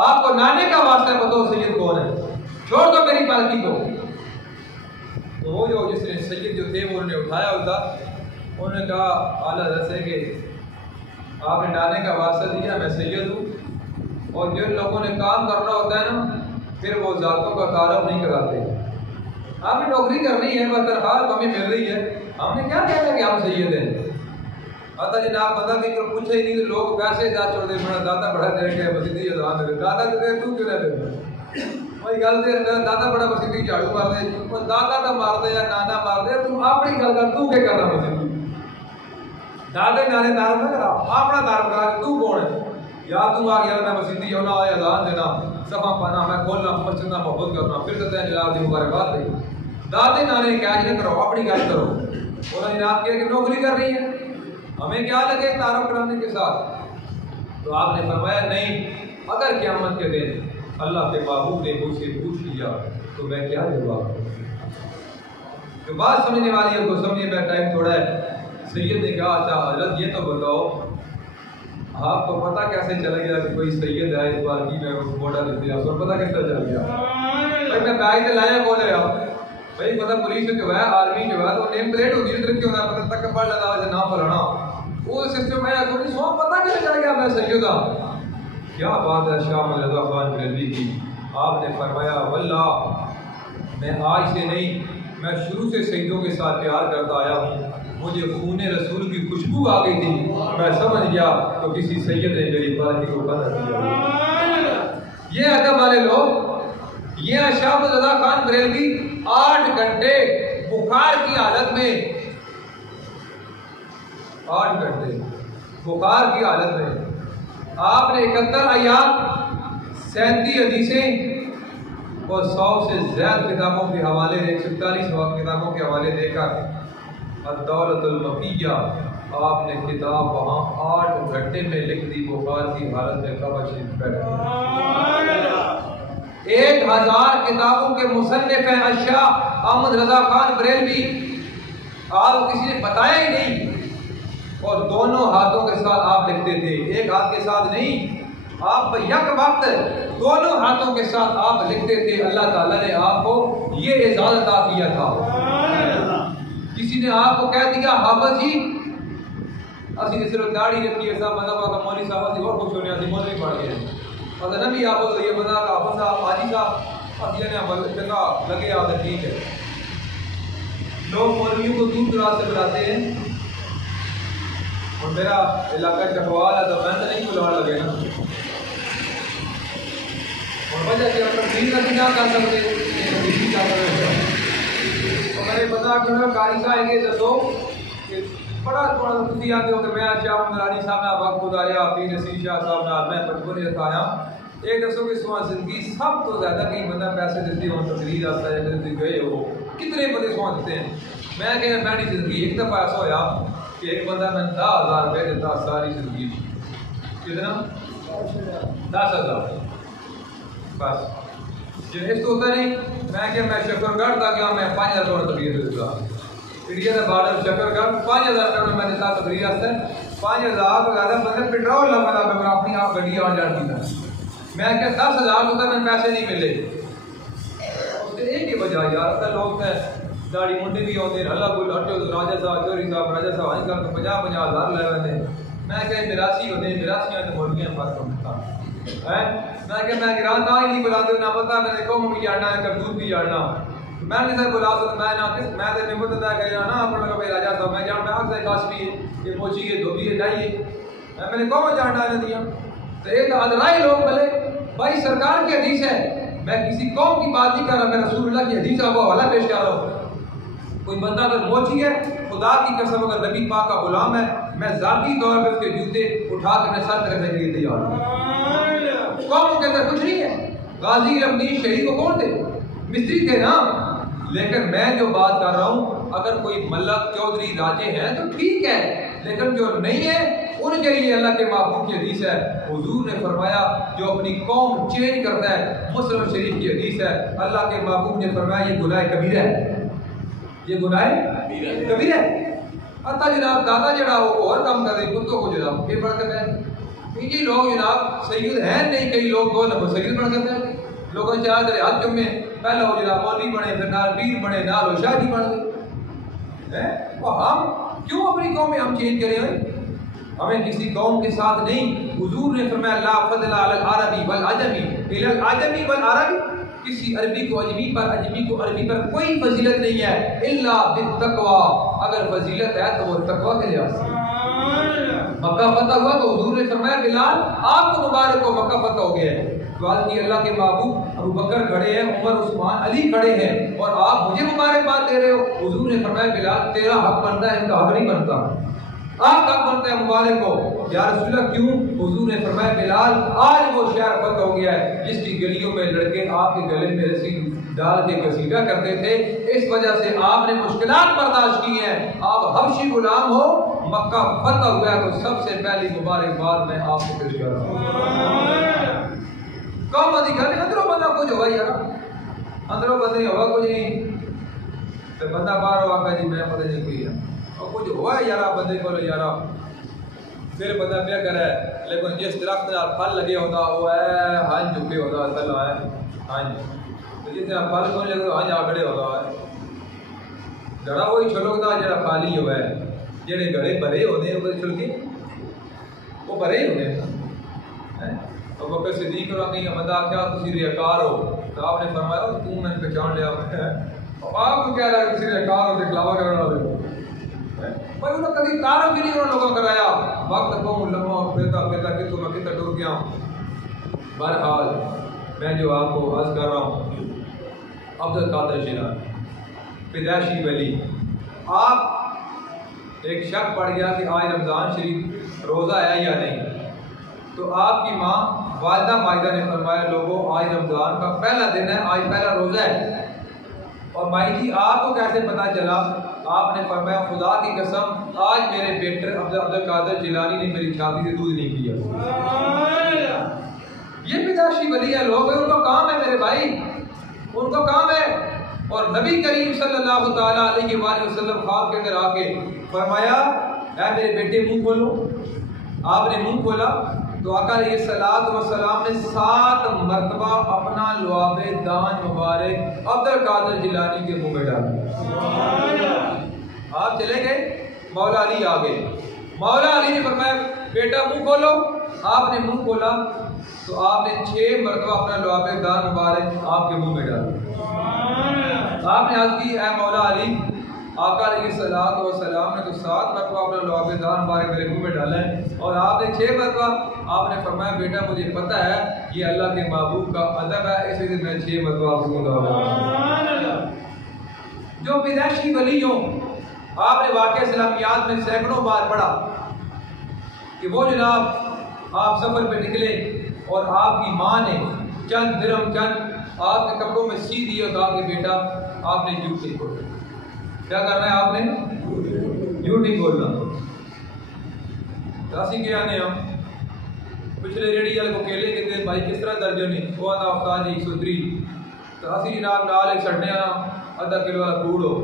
آپ کو نانے کا واسطہ بتاؤ سید کون ہے، چھوڑ دو میری پالکی کو، تو وہ جو جس نے سید جو تھے وہ انہوں نے اٹھایا ہوتا، انہوں نے کہا اعلیٰ حضرت سے کہ آپ نے نانے کا واسطہ دیا میں سید ہوں، اور جن لوگوں نے کام کرنا ہوتا ہے نا پھر وہ ذاتوں کا تعارف نہیں کراتے، آپ نے نوکری کرنی ہے بس تنخواہ ہمیں مل رہی ہے، ہم نے کیا کہنا کہ ہم سید ہیں، آتا جناب بندہ کہ پوچھے ہی نہیں تو لوگ پیسے دا چھوڑ دے بڑا دادا بڑا دے کے مسیدی اذان دے دادا دے تو کیوں نہ دے وہی گل دے دادا بڑا مسیدی جھاڑو مار دے دادا کا مار دے یا نانا مار دے تم اپنی گل کر تو کیا کرنا مسیدی دادے نانے دار نہ کرا اپنا دار کرا تو کون ہے، یا تم آ گیا میں مسیدی ہونا اذان دینا صفا پانا میں کھولنا مسجد میں محبت کرنا پھر تو جناب دی مبارکباد دے، دادے نانے کیا نہ کرو اپنی گل کرو، انہوں نے جناب کیا کہ نوکری کر رہی ہے ہمیں کیا لگے تعارف کرانے کے ساتھ، تو آپ نے فرمایا نہیں، اگر قیامت کے دن اللہ کے محبوب نے مجھ سے پوچھ لیا تو میں کیا جواب دوں، جو بات سمجھنے والی ہے کو سمجھنے میں ٹائم تھوڑا ہے، سید نے کہا اچھا حضرت یہ تو بتاؤ آپ کو پتہ کیسے چلا گیا کہ کوئی سید ہے اس پالکی میں موٹا دیتے ہیں، اور پتہ کس طرح چل گیا، بھائی میں بیگ سے لایا بول رہا بھائی پتہ پولیس جو ہے آرمی جو ہے تو نیم پلیٹ ہوتی ہے ادھر کیوں ہوتا ہے پتہ تک پڑھ لیتا ہے نام پڑھنا وہ سسٹم ہے تھوڑی سو پتہ کیسے چل گیا میں سید ہوں، کیا بات ہے شاہ احمد رضا خان بریلوی کی، آپ نے فرمایا واللہ میں آج سے نہیں میں شروع سے سیدوں کے ساتھ پیار کرتا آیا ہوں، مجھے خون رسول کی خوشبو آ گئی تھی، میں سمجھ گیا تو کسی سید نے میری پالکی کو بند کیا، یہ ادب والے لوگ، یہ شاہ احمد رضا خان بریلوی 8 گھنٹے بخار کی حالت میں 8 گھنٹے بخار کی حالت میں آپ نے 71 آیات 37 حدیثیں اور 100 سے زیادہ کتابوں کے حوالے 147 کتابوں کے حوالے دے کر الدولت المقیہ آپ نے کتاب وہاں 8 گھنٹے میں لکھ دی، بخار کی حالت میں قبر شریف بیٹھے 1000 کتابوں کے مصنف ہیں شاہ احمد رضا خان بریلوی، آپ کسی نے بتایا ہی نہیں، اور دونوں ہاتھوں کے ساتھ آپ لکھتے تھے، ایک ہاتھ کے ساتھ نہیں، آپ یک وقت دونوں ہاتھوں کے ساتھ آپ لکھتے تھے، اللہ تعالیٰ نے آپ کو یہ اعزاز عطا کیا تھا، کسی نے آپ کو کہہ دیا حافظ جی اسی نے صرف داڑھی رکھی ہے صاحب مطلب کہ مولوی صاحب اسی اور خوش ہونے اسی مولوی پڑھ گئے پتہ نبی حافظ یہ بنا کہ حافظ صاحب حاجی صاحب اسی نے چنگا لگے آتا ٹھیک ہے. لوگ مولویوں کو دور دراز سے بلاتے ہیں اور میرا علاقہ چکوال ہے تو میں تو نہیں بلا لگے نا اور وجہ کہ اپنا دین کا کیا کر سکتے دین کیا کر سکتے تو میں نے پتا کہ میرا قاری صاحب ہے دسو کہ بڑا تھوڑا تھی آتے ہو کہ میں شاہ مدرانی صاحب نے وقت گزاریا پیر نصیر شاہ صاحب نے میں بچپن سے آیا ایک دسو کہ سوا زندگی سب تو زیادہ کہیں بندہ پیسے دیتے ہو تقریر آتا ہے جب گئے ہو کتنے بندے سوا دیتے ہیں میں کہ میری زندگی ایک دفعہ ایسا ہویا کہ ایک بندہ میں 10,000 روپے دیتا ساری زندگی کتنا 10,000 بس جو اس تو ہوتا نہیں میں کہ میں شکر گڑھ تھا کہ میں 5,000 روپے تقریر دیتا انڈیا کا بارڈر شکر گڑھ 5,000 روپے میں دیتا تقریر آتا ہے 5,000 تو زیادہ بندے پیٹرول لگا میں اپنی آپ گڈی آن جاتی تھا میں کہ 10,000 ہوتا میں پیسے نہیں ملے اس سے ایک ہی وجہ یار لوگ داڑھی منڈے بھی ہوتے ہیں اللہ کو ہٹو راجا صاحب چوری صاحب راجا صاحب آج کل تو 50,000 لے رہے ہیں میں کہ 82 ہوتے ہیں 82 تو مرغیاں فرق ہوتا ہے میں کہ میں گران نہ ہی نہیں بلاتے نہ پتا میں نے قوم بھی جاننا ہے کرتوت بھی جاننا میں نے سر بلا تو میں نہ کس میں تے نمبر تے کہ نا اپنا کہ راجا صاحب میں جان میں اکثر کاشفی ہے کہ پوچھی ہے دھوبی ہے جائیے میں نے قوم جاننا ہے دیا تو یہ تو ادرائی لوگ بھلے بھائی سرکار کی حدیث ہے میں کسی قوم کی بات نہیں کر رہا میں رسول اللہ کی حدیث کا حوالہ پیش کر رہا ہوں کوئی بندہ اگر موچی ہے خدا کی قسم اگر نبی پاک کا غلام ہے میں ذاتی طور پہ اس کے جوتے اٹھا کے اپنے سر تک رکھنے کے لیے تیار ہوں قوموں کے اندر کچھ نہیں ہے غازی رمنی شہید کو کون تھے مستری تھے نا لیکن میں جو بات کر رہا ہوں اگر کوئی ملک چودھری راجے ہیں تو ٹھیک ہے لیکن جو نہیں ہے ان کے لیے اللہ کے محبوب کی حدیث ہے حضور نے فرمایا جو اپنی قوم چینج کرتا ہے مسلم شریف کی حدیث ہے اللہ کے محبوب نے فرمایا یہ گناہ کبیرہ ہے یہ گناہ کبیر ہے حتیٰ جناب دادا جڑا وہ اور کام کر رہے کتوں کو جناب یہ پڑھ کرتے ہیں یہ لوگ جناب سید ہیں نہیں کئی لوگ کو نہ سید پڑھ کرتے ہیں لوگوں چاہ رہے ہاتھ چمے پہلا وہ جناب مولوی بنے پھر نال پیر بنے نال وہ شاہ جی بن گئے اور ہم کیوں اپنی قوم میں ہم چینج کریں ہوئے ہمیں کسی قوم کے ساتھ نہیں حضور نے فرمایا لا فضل علی العربی والعجمی الی العجمی والعربی کسی عربی کو اجمی پر اجمی کو عربی پر کوئی فضیلت نہیں ہے الا بالتقوی اگر فضیلت ہے تو وہ تقوی کے لحاظ سے مکہ فتح ہوا تو حضور نے فرمایا بلال آپ کو مبارک کو مکہ فتح ہو گیا ہے بعد کی اللہ کے محبوب ابو بکر کھڑے ہیں عمر عثمان علی کھڑے ہیں اور آپ مجھے مبارکباد دے رہے ہو حضور نے فرمایا بلال تیرا حق بنتا ہے ان کا حق نہیں بنتا آپ کا بنتا ہے مبارک کو یا رسول اللہ کیوں حضور نے فرمایا بلال آج وہ شہر فتح ہو گیا ہے جس کی گلیوں میں لڑکے آپ کے گلے میں رسی ڈال کے قصیدہ کرتے تھے اس وجہ سے آپ نے مشکلات برداشت کی ہیں آپ حبشی غلام ہو مکہ فتح ہوا ہے تو سب سے پہلی مبارکباد میں آپ کو پیش کر رہا ہوں کم ادھیکاری اندروں بندہ کچھ ہوا یار اندروں بندہ ہوا کچھ نہیں تو بندہ باہر ہوا کہ جی میں پتہ نہیں کوئی ہے اور کچھ ہوا ہے یارا بندے کو یارا پھر بندہ کیا کرے لیکن جس درخت میں پھل لگے ہوتا وہ ہے ہن جھکے ہوتا اصل ہے ہن تو جس طرح پھل کو لگے ہن جا کھڑے ہوتا ہے گڑا وہی چھلکتا جڑا خالی ہوا ہے جڑے گڑے بھرے ہوتے ہیں وہ چھلکے وہ بھرے ہی ہوتے ہیں اب بکر صدیق اور کہیں بندہ کیا تسی ریاکار ہو تو آپ نے فرمایا تو میں نے پہچان لیا آپ کو کیا رہا تسی ریاکار ہو دکھلاوا کرنے والے بھائی انہوں نے کبھی تعارف بھی نہیں انہوں لوگوں کرایا وقت کو لمحہ پھرتا پھرتا کتوں میں کتنا ٹور گیا بہرحال میں جو آپ کو عرض کر رہا ہوں عبد القادر جیلانی پیدائشی ولی آپ ایک شک پڑ گیا کہ آج رمضان شریف روزہ ہے یا نہیں تو آپ کی ماں والدہ مائدہ نے فرمایا لوگوں آج رمضان کا پہلا دن ہے آج پہلا روزہ ہے اور مائی جی آپ کو کیسے پتا چلا آپ نے فرمایا خدا کی قسم آج میرے بیٹے عبد القادر جیلانی نے میری چھاتی سے دودھ نہیں پیا یہ پیدائشی ولی ہے لوگ ان کا کام ہے میرے بھائی ان کا کام ہے اور نبی کریم صلی اللہ تعالیٰ علیہ وآلہ وسلم خواب کے اندر آ کے فرمایا اے میرے بیٹے منہ کھولو آپ نے منہ کھولا تو آقا علیہ الصلوۃ والسلام نے 7 مرتبہ اپنا لعاب دان مبارک عبد القادر جیلانی کے منہ میں ڈالا آپ چلے گئے، مولا علی آ گئے، مولا علی نے فرمایا بیٹا منہ کھولو، آپ نے منہ کھولا تو آپ نے 6 مرتبہ اپنا لعاب دار مبارک آپ کے منہ میں ڈالا۔ آپ نے عرض کی اے مولا علی، آقا علیہ الصلوۃ والسلام نے تو 7 مرتبہ اپنا لعاب دار مبارک میرے منہ میں ڈالا ہے، اور آپ نے 6 مرتبہ آپ نے فرمایا بیٹا مجھے پتہ ہے یہ اللہ کے محبوب کا ادب ہے، اس لیے میں 6 مرتبہ آپ کو ڈالا۔ جو پیدائشی ولی ہوں، آپ نے واقعہ اسلامیات میں سینکڑوں بار پڑھا کہ وہ جناب آپ سفر پہ نکلے اور آپ کی ماں نے چند درہم چند آپ کے کپڑوں میں سی دی اور کہا کہ بیٹا آپ نے جھوٹ نہیں بولنا۔ کیا کرنا ہے آپ نے؟ جھوٹ نہیں بولنا۔ اسی کے آنے ہم پچھلے ریڑھی والے کو کیلے کہتے بھائی کس طرح درجن نہیں وہ آتا افطار جی 130 تو اسی جناب نال ایک سڑنے آنا آدھا کلو والا کوڑ ہو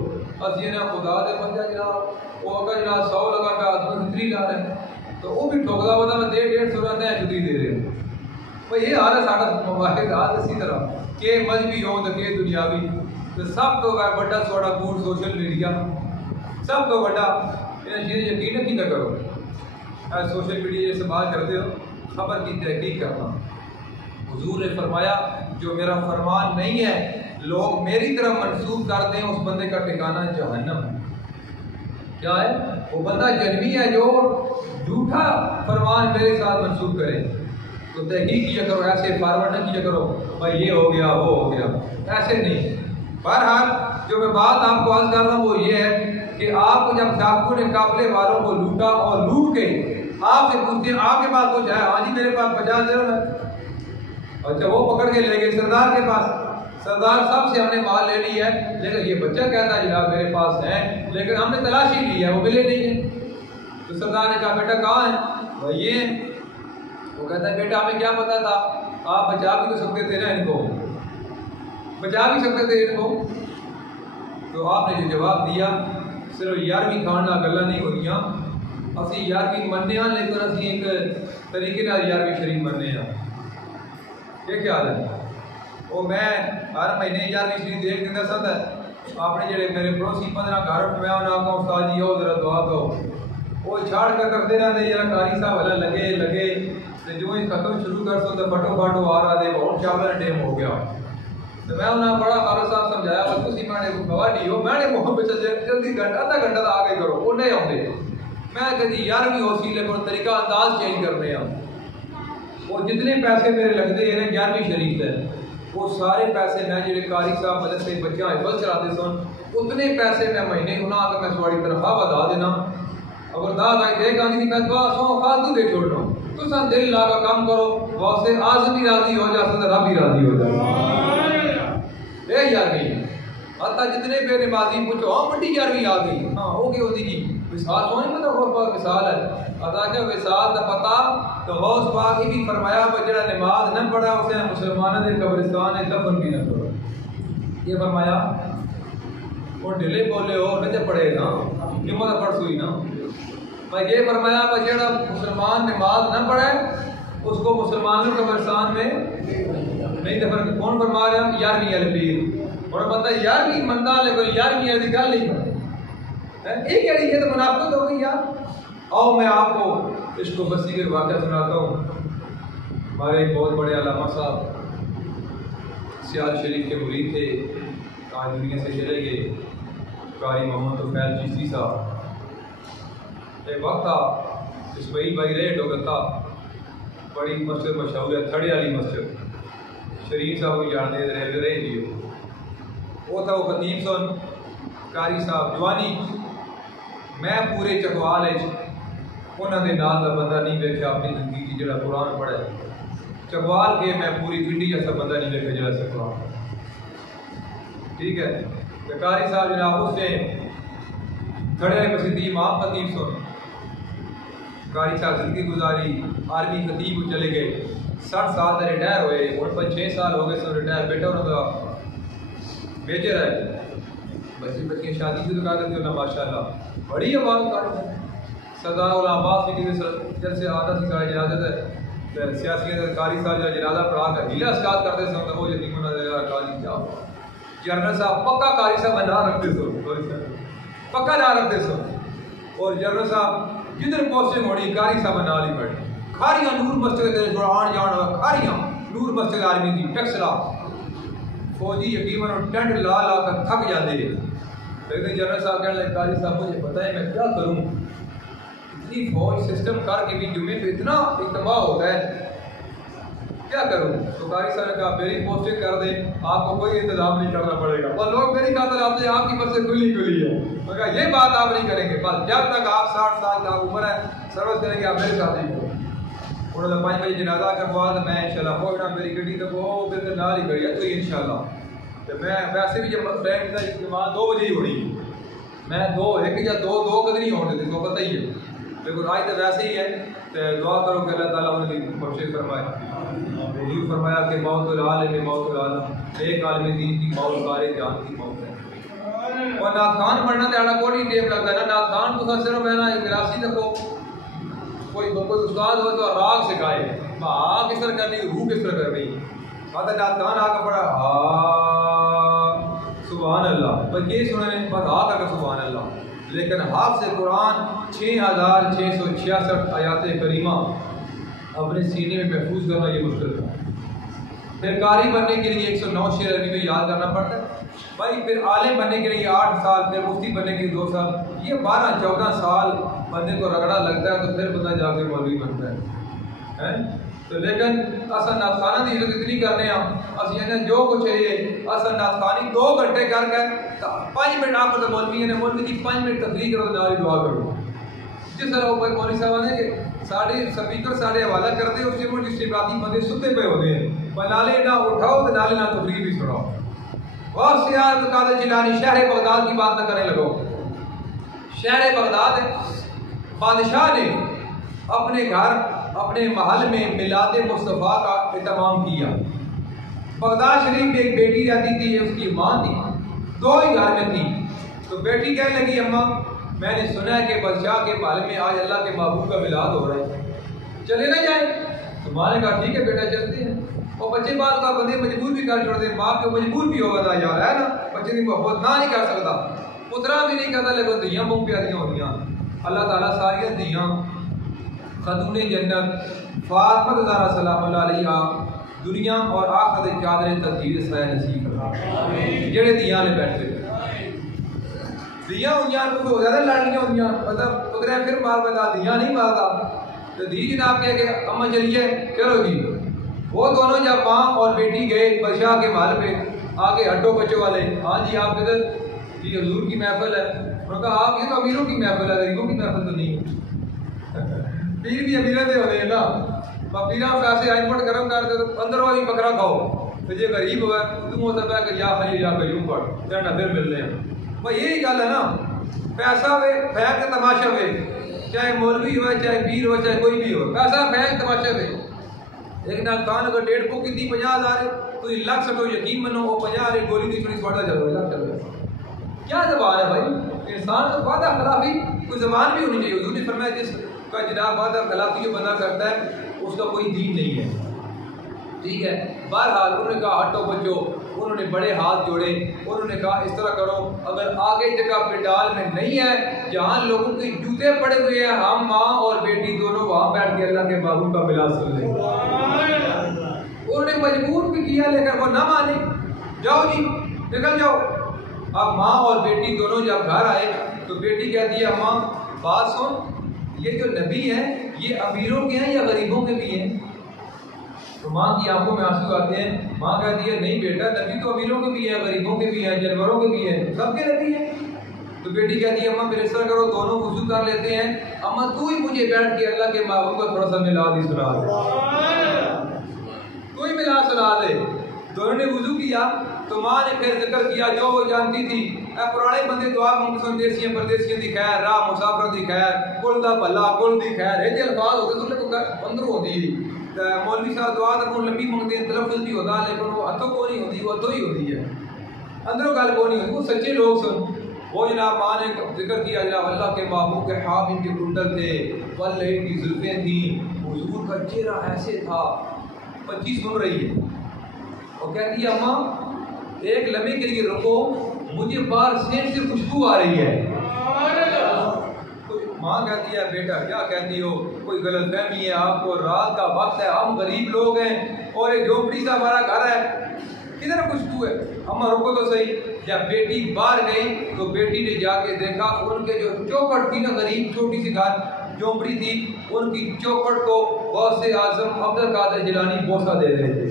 اسی نے خدا دے بندہ جناب وہ اگر جناب 100 لگا پہ آدمی 30 لا رہے ہیں تو وہ بھی ٹھوکدا ہوتا میں 150 رہتا ہے جدی دے رہے ہیں۔ بھائی یہ حال ہے ساڑھا مواحد حال اسی طرح کہ مذہبی ہو تو کہ دنیاوی تو سب تو بڑا سوڑا کوڑ سوشل میڈیا سب تو بڑا انہیں چیزیں یقین نہیں کرو۔ سوشل میڈیا یہ استعمال کرتے ہو خبر کی تحقیق کرنا۔ حضور نے فرمایا جو میرا فرمان نہیں ہے لوگ میری طرف منسوخ کر دیں اس بندے کا ٹھکانہ جہنم ہے۔ کیا ہے؟ وہ بندہ جنمی ہے جو جھوٹا فرمان میرے ساتھ منسوخ کرے۔ تو تحقیق کیا کرو، ایسے فارورڈ نہ کیا کرو بھائی یہ ہو گیا وہ ہو گیا، ایسے نہیں۔ بہرحال جو میں بات آپ کو عرض کر رہا ہوں وہ یہ ہے کہ آپ کو جب ڈاکو نے قافلے والوں کو لوٹا اور لوٹ کے آپ سے پوچھتے ہیں آپ کے پاس کچھ ہے؟ ہاں جی میرے پاس 50 درہم ہے۔ اچھا وہ پکڑ کے لے گئے سردار کے پاس، سردار صاحب سے ہم نے مال لے لی ہے لیکن یہ بچہ کہتا ہے جناب میرے پاس ہے لیکن ہم نے تلاشی لی ہے وہ ملے نہیں ہے۔ تو سردار نے کہا بیٹا کہاں ہے؟ وہ یہ ہے۔ وہ کہتا ہے بیٹا ہمیں کیا پتا تھا، آپ بچا بھی تو سکتے تھے نا ان کو، بچا بھی سکتے تھے ان کو۔ تو آپ نے جو جواب دیا صرف 11ویں کھانا گلا نہیں ہوئیاں اسی 11ویں مننے ہاں لیکن اسی ایک طریقے نال 11ویں شریف مننے ہاں۔ یہ خیال ہے وہ میں ہر مہینے 11ویں شریف دیکھ دینا سن اپنے جڑے میرے پڑوسی 15 گھر میں انہوں کو استاد جی ہو ذرا دعا دو وہ چھاڑ کر رکھتے رہتے یار کاری صاحب والا لگے جو ہی ختم شروع کر سو تو پھٹو پھاٹو آ رہا دے بہت چاول ٹائم ہو گیا۔ تو میں انہیں بڑا خالد صاحب سمجھایا بس تھی میں نے گواہ نہیں ہو میں نے وہ جلدی گھنٹہ آدھا گھنٹہ تو آگے کرو وہ نہیں آتے۔ میں کہتی 11ویں ہو سی لیکن طریقہ انداز چینج کرنے ہیں۔ وہ جتنے پیسے میرے لگتے ہیں 11ویں شریف ہے وہ سارے پیسے میں جڑے قاری صاحب مدرسے بچے حفظ چلاتے سن اتنے پیسے میں مہینے انہاں اگر میں سواڑی تنخواہ بتا دینا اگر داد آئی دے گا نہیں میں دعا سو فالتو دے چھوڑ رہا ہوں تو سن دل لا کا کام کرو واسطے آزم بھی راضی ہو جاتا تو رب بھی راضی ہو جاتا۔ اے 11ویں حتیٰ جتنے بے نمازی پوچھو ہاں بڑی 11ویں آ گئی ہاں ہو گئی ہوتی جی وصال تو نہیں پتا غور وصال ہے ادا کہ وصال کا پتا تو غوث پاک ہی بھی فرمایا وہ جڑا نماز نہ پڑھا اسے مسلمانوں کے قبرستان میں دفن بھی نہ کرو۔ یہ فرمایا وہ ڈھلے بولے ہو نہ جب پڑھے نا کیوں نہ پڑھ سوئی نا میں یہ فرمایا وہ جڑا مسلمان نماز نہ پڑھے اس کو مسلمانوں کے قبرستان میں نہیں دفن۔ کون فرما رہا 11ویں الپیر اور بندہ 11ویں مندہ لیکن 11ویں ایسی گل نہیں ایک کہہ رہی ہے تو منافقت ہو گئی یار۔ آؤ میں آپ کو عشق و بستی کے واقعہ سناتا ہوں۔ ہمارے ایک بہت بڑے علامہ صاحب سیال شریف کے مرید تھے آج دنیا سے چلے گئے قاری محمد طفیل چشتی صاحب۔ ایک وقت تھا اسماعیل بھائی رہے ڈوگتا بڑی مسجد مشہور ہے تھڑے والی مسجد شریف صاحب کو جانتے رہے رہے لیے وہ تھا وہ خطیب سن قاری صاحب جوانی میں پورے چکوال انہوں نے نال کا بندہ نہیں دیکھا اپنی زندگی کی جڑا قرآن پڑھے چکوال کے میں پوری پنڈی جیسا بندہ نہیں دیکھا جڑا سے قرآن ٹھیک ہے۔ تو قاری صاحب جناب اس نے کھڑے رہے مسجد امام خطیب سن قاری صاحب زندگی گزاری آرمی خطیب کو چلے گئے 60 سال کا ریٹائر ہوئے اور 5-6 سال ہو گئے سن ریٹائر بیٹا انہوں کا میجر ہے بچی شادی سے تو کہا کرتے ہو ماشاء اللہ بڑی آواز کر سردار عباس کی جیسے آدھا سی سارے جنازت ہے سیاسی قاری صاحب جو جنازہ پڑھا کر ہیلا اسکات کرتے سن تو وہ یتیم قاری کیا جنرل صاحب پکا قاری صاحب بنا رکھتے سن پکا نہ رکھتے سو. اور جنرل صاحب جدھر پوسٹنگ ہونی قاری صاحب نال ہی پڑھنی. کھاریاں نور مسجد کے تھوڑا آن جان ہوا کھاریاں نور مسجد آرمی دی ٹیکسلا فوجی یقیناً ٹینٹ لا لا کر تھک جاتے ہیں. لیکن جنرل صاحب کہنے لگے قاری صاحب مجھے پتہ ہے میں کیا کروں, اتنی فوج سسٹم کر کے بھی جمعے پہ اتنا اجتماع ہوتا ہے کیا کروں. تو قاری صاحب نے کہا میری پوسٹنگ کر دیں, آپ کو کوئی انتظام نہیں کرنا پڑے گا, اور لوگ میری خاطر آتے ہیں آپ کی بس سے کھلی کھلی ہے. میں کہا یہ بات آپ نہیں کریں گے, بس جب تک آپ 60 سال کا عمر ہے سروس کریں گے آپ میرے ساتھ ہی کریں. انہوں نے 5 بجے جنازہ کروا تو میں انشاءاللہ پہنچنا, میری گڈی تو وہ پھر نال ہی گئی ہے تو انشاءاللہ. تو میں ویسے بھی جب ٹائم کا اجتماع 2 بجے ہی ہونی, میں 1 یا 2 کدھر نہیں ہونے دیتے تو پتہ ہی ہے. لیکن آج تو ویسے ہی ہے تو دعا کرو کہ اللہ تعالیٰ انہیں بخشش فرمائے. حضور فرمایا کہ موت العالم موت العالم, ایک عالم دین کی موت سارے جان کی موت ہے. اور ناتھان پڑھنا تو ایڑا کوئی ٹیم لگتا ہے نا, ناتھان کو صرف میں نا گراسی رکھو, کوئی استاد ہو تو راگ سکھائے ہاں کس طرح کرنی روح کس طرح کرنی. آتا ناتھان آ کر پڑھا سبحان اللہ, بس یہ سنیں بس آ کر سبحان اللہ. لیکن حافظ قرآن 6666 آیات کریمہ اپنے سینے میں محفوظ کرنا یہ مشکل تھا. پھر قاری بننے کے لیے 109 شعر عربی میں یاد کرنا پڑتا ہے بھائی. پھر عالم بننے کے لیے 8 سال, پھر مفتی بننے کے لیے 2 سال, یہ 12-14 سال بندے کو رگڑا لگتا ہے تو پھر بندہ جا کے مولوی بنتا ہے. تو لیکن اصل ناتخانہ کی عزت اتنی کرنے ہیں جو کچھ ہے یہ اصل ناتخانی 2 گھنٹے کر کے 5 منٹ آپ کو مولوی ہے مولوی کی 5 منٹ تقریر کرو ناری دعا کرو. جس طرح اوپر مولوی صاحب نے کہ ساڑھے سپیکر ساڑھے حوالہ کرتے اس سے جس سے باقی بندے ستے پہ ہوتے ہیں نالے نہ اٹھاؤ تو نالے نہ تقریر بھی سناؤ. بہت سے عبد القادر جیلانی شہر بغداد کی بات نہ کرنے لگو. شہر بغداد بادشاہ نے اپنے گھر اپنے محل میں میلاد مصطفیٰ کا اہتمام کیا. بغداد شریف میں ایک بیٹی رہتی تھی, اس کی ماں تھی, 2 ہی گھر میں تھی. تو بیٹی کہنے لگی اماں میں نے سنا ہے کہ بادشاہ کے محل میں آج اللہ کے محبوب کا میلاد ہو رہا ہے, چلے نہ جائیں. تو ماں نے کہا ٹھیک ہے بیٹا چلتے ہیں. اور بچے بات کا بندے مجبور بھی کر چھوڑتے ہیں, باپ کو مجبور بھی ہوگا تھا یار ہے نا, بچے کی محبت نہ نہیں کر سکتا, پترا بھی نہیں کرتا, لیکن دیاں بہت پیاریاں ہوتی ہیں. اللہ تعالیٰ ساری دیاں خاتون جنت فاطمہ زہرا سلام اللہ علیہا دنیا اور آخرت چادر تطہیر سے نصیب کرے جڑے دیاں نے بیٹھے دیاں ہویاں کو زیادہ لڑنیاں ہویاں مطلب پترا پھر مار بتا دیاں نہیں مارتا. تو دی جناب کہہ کہ اماں چلیے چلو جی. وہ دونوں جب ماں اور بیٹی گئے بادشاہ کے محل پہ, آگے ہٹو بچوں والے, ہاں جی آپ کدھر, جی حضور کی محفل ہے. انہوں نے کہا آپ یہ تو امیروں کی محفل ہے, غریبوں کی محفل تو نہیں. پیر بھی امیروں سے ہوتے ہیں نا, پیروں پیسے آئنپٹ گرم کر دے تو اندر والی بکرا کھاؤ, تو یہ غریب ہوا تم ہوتا ہے کہ یا حی یا قیوم پڑھ چڑھنا پھر ملنے ہیں. بھائی یہی گل ہے نا, پیسہ ہوئے فیض کا تماشا ہوئے, چاہے مولوی ہو چاہے پیر ہو چاہے کوئی بھی ہو, پیسہ فیض تماشا ہوئے. ایک ناکان اگر 1.5 بک کی 50,000 تو یہ لکھ سکو یقین منو وہ 50,000 گولی کی چھوڑی سوڑا چل رہا ہے. کیا زبان ہے بھائی, انسان تو وعدہ خلافی کوئی زبان بھی ہونی چاہیے. حضور نے فرمایا جس کا جناب وعدہ خلافی جو بندہ کرتا ہے اس کا کوئی دین نہیں ہے. ٹھیک ہے, بہرحال انہوں نے کہا ہٹو بچو, انہوں نے بڑے ہاتھ جوڑے, انہوں نے کہا اس طرح کرو اگر آگے جگہ پنڈال میں نہیں ہے جہاں لوگوں کے جوتے پڑے ہوئے ہیں, ہم ماں اور بیٹی دونوں وہاں بیٹھ کے اللہ کے محبوب کا ملاد سن لیں. انہوں نے مجبور بھی کیا لیکن وہ نہ مانے, جاؤ جی نکل جاؤ. اب ماں اور بیٹی دونوں جب گھر آئے تو بیٹی کہتی ہے اماں بات سن, یہ جو نبی ہیں یہ امیروں کے ہیں یا غریبوں کے بھی ہیں. تو ماں کی آنکھوں میں آنسو آتے ہیں. ماں کہتی ہے نہیں بیٹا نبی تو امیروں کے بھی ہیں, غریبوں کے بھی ہیں, جانوروں کے بھی ہیں, سب کے نبی ہیں. تو بیٹی کہتی ہے اماں پھر اس طرح کرو دونوں وضو کر لیتے ہیں, اماں تو ہی مجھے بیٹھ کے اللہ کے محبوب کا تھوڑا سا میلاد ہی سنا دے, تو ہی میلاد سنا دے. دونوں نے وضو کیا تو ماں نے پھر ذکر کیا جو وہ جانتی تھی. اے پرانے بندے دعا منگتے سن دیسیاں پردیسیاں دی خیر, راہ مسافر دی خیر, کل دا بھلا کل دی خیر, یہ الفاظ ہوتے سن لے کو اندر ہوتی ہے. مولوی صاحب دعا تو لمبی منگتے ہیں, تلفظ بھی ہوتا ہے لیکن وہ ہتھوں کو نہیں ہوتی, وہ ہتھوں ہی ہوتی ہے, اندروں گل کو نہیں ہوتی. وہ سچے لوگ سن. وہ جناب ماں نے ذکر کیا جناب اللہ کے محبوب کے خواب ان کے کنڈل تھے, واللہ کی زلفیں تھیں, حضور کا چہرہ ایسے تھا. بچی سن رہی ہے, وہ کہتی ہے اماں ایک لمحے کے لیے رکو, مجھے باہر سینٹ سے خوشبو آ رہی ہے. ماں کہتی ہے بیٹا کیا کہتی ہو، کوئی غلط فہمی ہے آپ کو، رات کا وقت ہے، ہم غریب لوگ ہیں اور ایک جھوپڑی سا ہمارا گھر ہے، کدھر خوشبو ہے، اما رکو تو صحیح۔ جب بیٹی باہر گئی تو بیٹی نے جا کے دیکھا ان کے جو چوکھٹ تھی نا، غریب چھوٹی سی گھر جھوپڑی تھی، ان کی چوکھٹ کو غوث اعظم عبد القادر جیلانی بوسہ دے رہے تھے،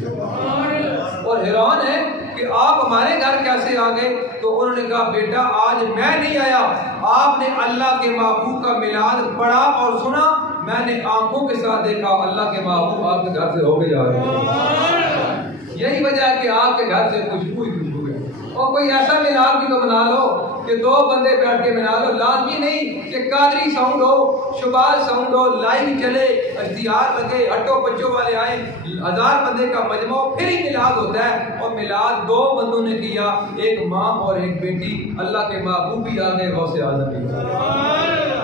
اور حیران ہے کہ آپ ہمارے گھر کیسے آ گئے؟ تو انہوں نے کہا بیٹا آج میں نہیں آیا، آپ نے اللہ کے محبوب کا میلاد پڑھا اور سنا، میں نے آنکھوں کے ساتھ دیکھا اللہ کے محبوب آپ کے گھر سے ہو کے جا رہے ہیں، یہی وجہ ہے کہ آپ کے گھر سے خوشبو ہی خوشبو ہے۔ اور کوئی ایسا میلاد بھی تو بنا لو کہ 2 بندے بیٹھ کے منا لو، لازمی نہیں کہ قادری ساؤنڈ ہو، شباز ساؤنڈ ہو، لائیو چلے، اشتہار لگے، ہٹو بچوں والے آئیں، 1000 بندے کا مجمع ہو، پھر ہی میلاد ہوتا ہے۔ اور میلاد 2 بندوں نے کیا، ایک ماں اور ایک بیٹی، اللہ کے محبوب بھی آ گئے، غوث اعظم بھی آ گئے۔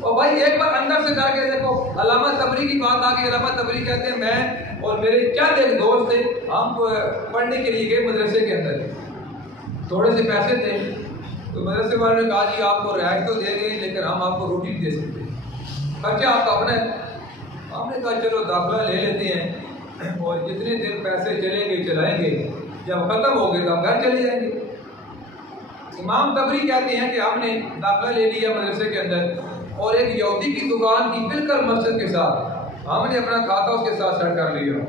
اور بھائی ایک بار اندر سے کر کے دیکھو، علامہ طبری کی بات آ گئی۔ علامہ طبری کہتے ہیں میں اور میرے چند ایک دوست تھے، ہم پڑھنے کے لیے گئے مدرسے کے اندر، تھوڑے سے پیسے تھے تو مدرسے والوں نے کہا جی آپ کو رعایت تو دے گئے لیکن ہم آپ کو روٹی نہیں دے سکتے، خرچہ آپ کا اپنا ہے۔ ہم نے کہا چلو داخلہ لے لیتے ہیں اور جتنے دن پیسے چلیں گے چلائیں گے، جب ختم ہو گئے تو ہم گھر چلے جائیں گے۔ امام طبری کہتے ہیں کہ ہم نے داخلہ لے لیا مدرسے کے اندر، اور ایک یہودی کی دکان کی بالکل مسجد کے ساتھ، ہم نے اپنا کھاتا اس کے ساتھ سیٹ کر لیا،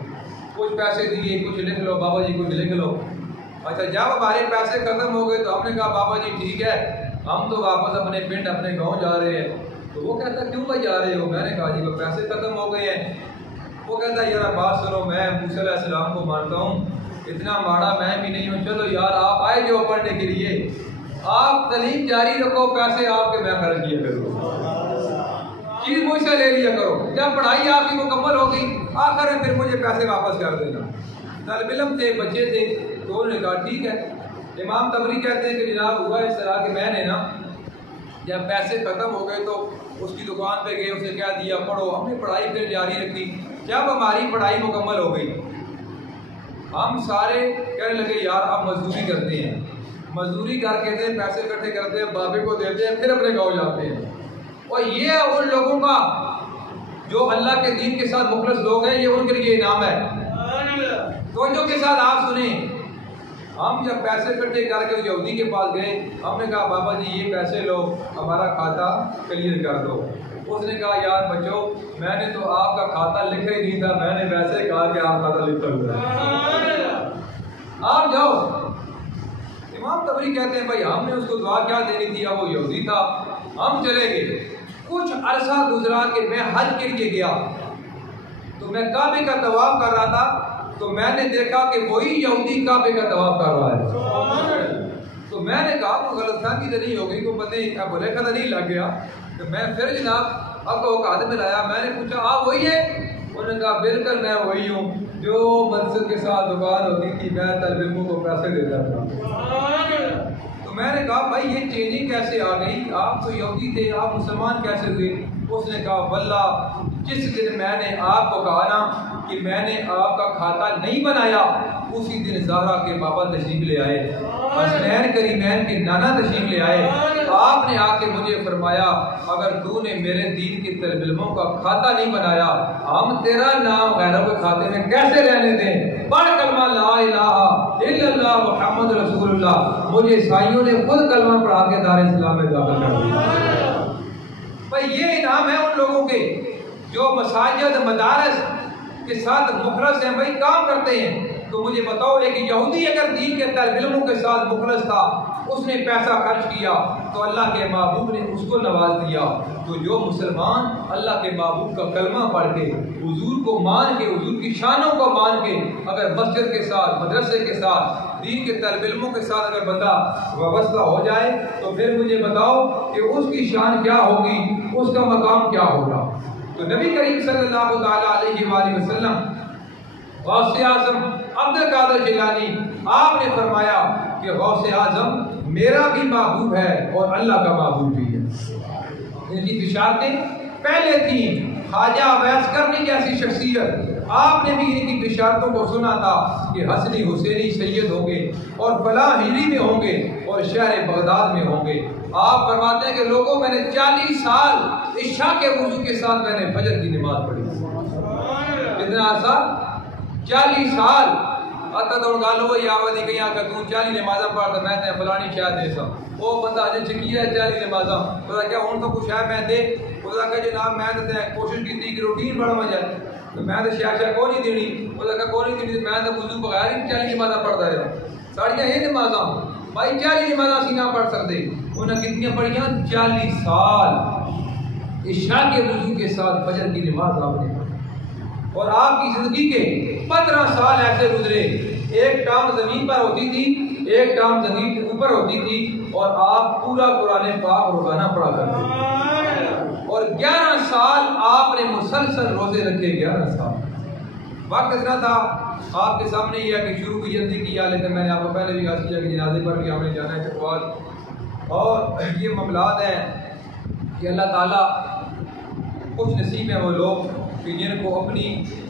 کچھ پیسے دیے، کچھ لکھ لو بابا جی کچھ لکھ لو۔ اچھا جب ہمارے پیسے ختم ہو گئے تو ہم نے کہا بابا جی ٹھیک ہے ہم تو واپس اپنے پنڈ اپنے گاؤں جا رہے ہیں۔ تو وہ کہتا کیوں بھائی جا رہے ہو؟ میں نے کہا جی وہ پیسے ختم ہو گئے ہیں۔ وہ کہتا ہے یار بات سنو، میں موسیٰ علیہ السلام کو مانتا ہوں، اتنا ماڑا میں بھی نہیں ہوں، چلو یار آپ آئے جو پڑھنے کے لیے، آپ تعلیم جاری رکھو، پیسے آپ کے میں خرچ کیا کرو، چیز مجھ سے لے لیا کرو، جب پڑھائی آپ کی مکمل ہوگی آخر میں پھر مجھے پیسے واپس کر دینا۔ طالب علم تھے، بچے تھے، تو انہوں نے کہا ٹھیک ہے۔ امام طبری کہتے ہیں کہ جناب ہوا اس طرح کہ میں نے نا جب پیسے ختم ہو گئے تو اس کی دکان پہ گئے، اسے کہہ دیا پڑھو، ہم نے پڑھائی پھر جاری رکھی۔ جب ہماری پڑھائی مکمل ہو گئی ہم سارے کہنے لگے یار اب مزدوری کرتے ہیں، مزدوری کر کے دیں، پیسے اکٹھے کرتے ہیں، بابے کو دیتے ہیں، پھر اپنے گاؤں جاتے ہیں۔ اور یہ ان لوگوں کا جو اللہ کے دین کے ساتھ مخلص لوگ ہیں، یہ ان کے لیے انعام ہے۔ توجہ کے ساتھ آپ سنیں، ہم جب پیسے اکٹھے کر کے یہودی کے پاس گئے، ہم نے کہا بابا جی یہ پیسے لو، ہمارا کھاتا کلیئر کر دو۔ اس نے کہا یار بچو میں نے تو آپ کا کھاتا لکھا ہی نہیں تھا، میں نے ویسے کہا کہ آپ کھاتا لکھا ہوا ہے، آپ جاؤ۔ امام طبری کہتے ہیں بھائی ہم نے اس کو دعا کیا دینی تھی، اب وہ یہودی تھا، ہم چلے گئے۔ کچھ عرصہ گزرا کہ میں حج کے لیے گیا تو میں کعبے کا طواف کر رہا تھا، تو میں نے دیکھا کہ وہی یہودی کعبے کا طواف کر رہا ہے۔ تو میں نے کہا کوئی غلط فہمی تو نہیں ہو گئی، کوئی پتہ برے کا تو نہیں لگ گیا؟ تو میں پھر جناب اب کو ہاتھ میں لایا، میں نے پوچھا آپ وہی ہے؟ انہوں نے کہا بالکل میں وہی ہوں جو مسجد کے ساتھ دکان ہوتی تھی، میں طالب علموں کو پیسے دیتا تھا۔ تو میں نے کہا بھائی یہ چینجنگ کیسے آ گئی، آپ تو یہودی تھے، آپ مسلمان کیسے ہوئے؟ اس نے کہا واللہ جس دن میں نے آپ کو کہا نا کہ میں نے آپ کا کھاتا نہیں بنایا، اسی دن زہرا کے بابا تشریف لے آئے، حسنین کریمین کے نانا تشریف لے آئے، آپ نے آ کے مجھے فرمایا اگر تو نے میرے دین کے طالب علموں کا کھاتا نہیں بنایا، ہم تیرا نام غیروں کے کھاتے میں کیسے رہنے دیں؟ پڑھ کلمہ لا الہ الا اللہ محمد رسول اللہ۔ مجھے عیسائیوں نے خود کلمہ پڑھا کے دار اسلام میں داخل کر دیا۔ بھائی یہ انعام ہے ان لوگوں کے جو مساجد مدارس کے ساتھ مخلص ہیں، بھائی کام کرتے ہیں۔ تو مجھے بتاؤ ایک یہودی اگر دین کے طالب علموں کے ساتھ مخلص تھا، اس نے پیسہ خرچ کیا تو اللہ کے محبوب نے اس کو نواز دیا۔ تو جو مسلمان اللہ کے محبوب کا کلمہ پڑھ کے، حضور کو مان کے، حضور کی شانوں کو مان کے اگر مسجد کے ساتھ، مدرسے کے ساتھ، دین کے طالب علموں کے ساتھ اگر بندہ وابستہ ہو جائے تو پھر مجھے بتاؤ کہ اس کی شان کیا ہوگی، اس کا مقام کیا ہوگا۔ تو نبی کریم صلی اللہ تعالیٰ علیہ وآلہ وسلم غوث اعظم عبد القادر جیلانی آپ نے فرمایا کہ غوث اعظم میرا بھی محبوب ہے اور اللہ کا محبوب بھی ہے۔ ان کی بشارتیں پہلے تھیں۔ خواجہ اویس کرنی جیسی شخصیت آپ نے بھی ان کی بشارتوں کو سنا تھا کہ حسنی حسینی سید ہوں گے اور فلاں ہجری میں ہوں گے اور شہر بغداد میں ہوں گے۔ آپ فرماتے ہیں کہ لوگوں میں نے 40 سال عشاء کے وضو کے ساتھ میں نے فجر کی نماز پڑھی۔ کتنا عرصہ؟ 40 سال۔ آتا تو گالو یا ودی کہیں آ کر 40 نمازاں پڑھتا میں نے فلانی شاید ایسا وہ بندہ اجے چکیا ہے 40 نمازاں پتہ کیا ہن تو کچھ ہے میں دے خدا کہ جناب میں تے کوشش کی تھی کہ روٹین بڑا مجا تو میں تے شاہ کو نہیں دینی خدا کہ کوئی نہیں دینی میں تے وضو بغیر ہی 40 نمازاں پڑھتا رہا ساڑیاں یہ نمازاں بھائی 40 نمازاں اسی نہ پڑھ سکتے انہاں کتنی پڑھیاں 40 سال عشاء کے وضو کے ساتھ فجر کی نماز آپ نے اور آپ کی زندگی کے 15 سال ایسے گزرے ایک ٹانگ زمین پر ہوتی تھی ایک ٹانگ زمین کے اوپر ہوتی تھی اور آپ پورا قرآن پاک روزانہ پڑھا کرتے تھے اور 11 سال آپ نے مسلسل روزے رکھے 11 سال وقت اتنا تھا آپ کے سامنے یہ ہے کہ شروع کی جلدی کیا لیکن میں نے آپ کو پہلے بھی عرض کیا کہ جنازے پر بھی ہم نے جانا ہے چکوال اور یہ معاملات ہیں کہ اللہ تعالیٰ کچھ نصیب ہیں وہ لوگ کہ جن کو اپنی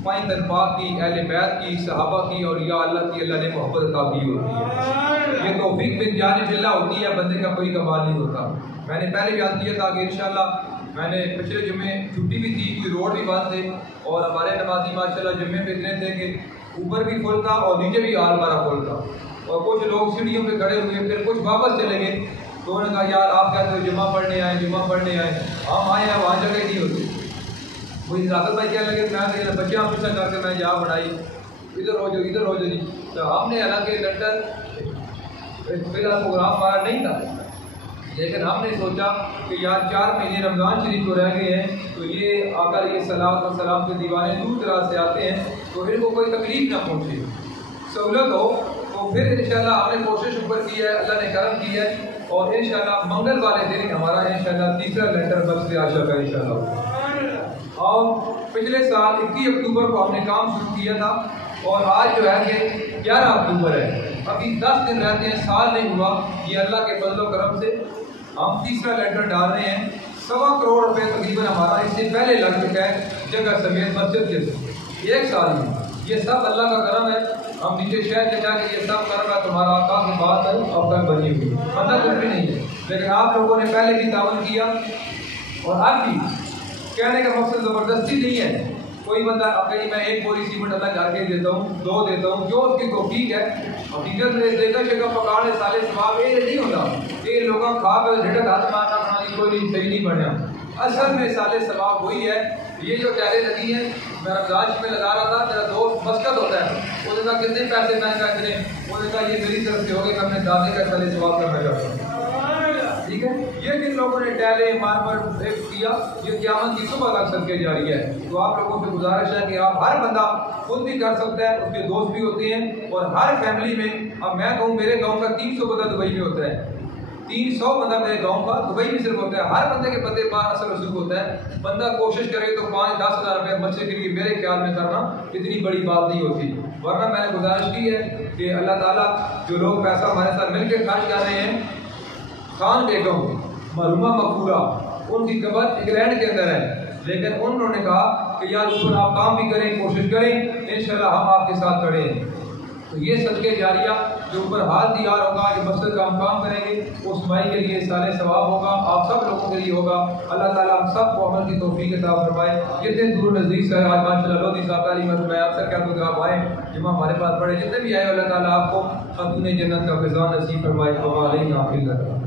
پائیں تنفاق کی اہل بیت کی صحابہ کی اور یا اللہ کی اللہ نے محبت عطا کی ہوتی ہے یہ توفیق بن جانب اللہ ہوتی ہے بندے کا کوئی کمال نہیں ہوتا میں نے پہلے یاد کیا تھا کہ انشاءاللہ میں نے پچھلے جمعے چھٹی بھی تھی کوئی روڈ بھی بند تھے اور ہمارے نمازی ماشاءاللہ جمعے پہ اتنے تھے کہ اوپر بھی فل تھا اور نیچے بھی آل بارہ فل تھا اور کچھ لوگ سیڑھیوں پہ کھڑے ہوئے پھر کچھ واپس چلے گئے تو انہوں نے کہا یار آپ کہتے ہو جمعہ پڑھنے آئے ہم آئے ہیں وہاں جگہ نہیں ہوتی وہی راکت بھائی کیا لگے میں بچیاں پیچھا کر کے میں جہاں بڑھائی ادھر ہو جاؤ جی تو ہم نے حالانکہ لندن پہلا پروگرام ہمارا نہیں تھا لیکن ہم نے سوچا کہ یار 4 مہینے رمضان شریف کو رہ گئے ہیں تو یہ آقا علیہ الصلوۃ والسلام کے دیوانے دور دراز سے آتے ہیں تو ان کو کوئی تکلیف نہ پہنچے سہولت ہو تو پھر انشاءاللہ ہم نے کوشش اوپر کی ہے اللہ نے کرم کی ہے اور انشاءاللہ منگل والے دن ہمارا انشاءاللہ تیسرا لینٹر بس سے عاشق ہے انشاءاللہ اور پچھلے سال 21 اکتوبر کو ہم نے کام شروع کیا تھا اور آج جو ہے کہ 11 اکتوبر ہے ابھی 10 دن رہتے ہیں سال نہیں ہوا یہ اللہ کے فضل و کرم سے ہم تیسرا لینٹر ڈال رہے ہیں 1.25 کروڑ روپے تقریباً ہمارا اس سے پہلے لگ چکا ہے جگہ سمیت مسجد کے 1 سال میں یہ سب اللہ کا کرم ہے ہم نیچے شہر کے جا کے یہ سب کرم ہے تمہارا آقا کی بات ہے اب تک بنی ہوئی مطلب کچھ بھی نہیں ہے لیکن آپ لوگوں نے پہلے بھی تعاون کیا اور اب بھی کہنے کا مقصد زبردستی نہیں ہے کوئی بندہ کہیں میں 1 بوری سیمنٹ اللہ کر کے دیتا ہوں 2 دیتا ہوں جو اس کی توفیق ہے حقیقت میں دیکھا شکا پکانے سالے ثواب یہ نہیں ہوتا یہ لوگوں کھا کر ڈھڑک ہاتھ مارنا کھانا کوئی نہیں صحیح نہیں بنیا اصل میں سالے ثواب وہی ہے یہ جو ٹہلے لگی ہیں میں رمضان میں لگا رہا تھا میرا دوست مسکت ہوتا ہے وہ دیکھا کتنے پیسے میں نے اتنے وہ دیکھا یہ میری طرف سے ہو گئے کہ میں دادے کا سالے ثواب کرنا چاہتا ہوں ٹھیک ہے یہ جن لوگوں نے ٹہلے مارمر کیا یہ قیامت کی صبح تک صدقے جاری ہے تو آپ لوگوں سے گزارش ہے کہ آپ ہر بندہ خود بھی کر سکتا ہے اس کے دوست بھی ہوتے ہیں اور ہر فیملی میں اب میں کہوں میرے گاؤں کا 300 بندہ دبئی میں ہوتا ہے 300 بندہ میرے گاؤں کا دبئی میں صرف ہوتا ہے ہر بندے کے بندے پاس اثر رسوخ ہوتا ہے بندہ کوشش کرے تو 5-10 ہزار روپے بچے کے لیے میرے خیال میں کرنا اتنی بڑی بات نہیں ہوتی ورنہ میں نے گزارش کی ہے کہ اللہ تعالیٰ جو لوگ پیسہ ہمارے ساتھ مل کے خرچ کر رہے ہیں خان بیگم مرحومہ مقبولہ ان کی قبر انگلینڈ کے اندر ہے لیکن انہوں نے کہا کہ یار اس پر آپ کام بھی کریں کوشش کریں انشاءاللہ ہم آپ کے ساتھ کھڑے ہیں تو یہ صدقے جاریہ جو اوپر ہاتھ دیا ہوگا جو مسجد کا ہم کام کریں گے اس مائی کے لیے سارے ثواب ہوگا آپ سب لوگوں کے لیے ہوگا اللہ تعالیٰ ہم سب کو عمل کی توفیق عطا فرمائے جتنے دور نزدیک سے آج ماشاءاللہ لودھی صاحب تعلیم میں آپ سے کہتا ہوں کہ آپ آئیں جمعہ ہمارے پاس پڑھے جتنے بھی آئے اللہ تعالیٰ آپ کو خاتون جنت کا فیضان نصیب فرمائے وعلیکم السلام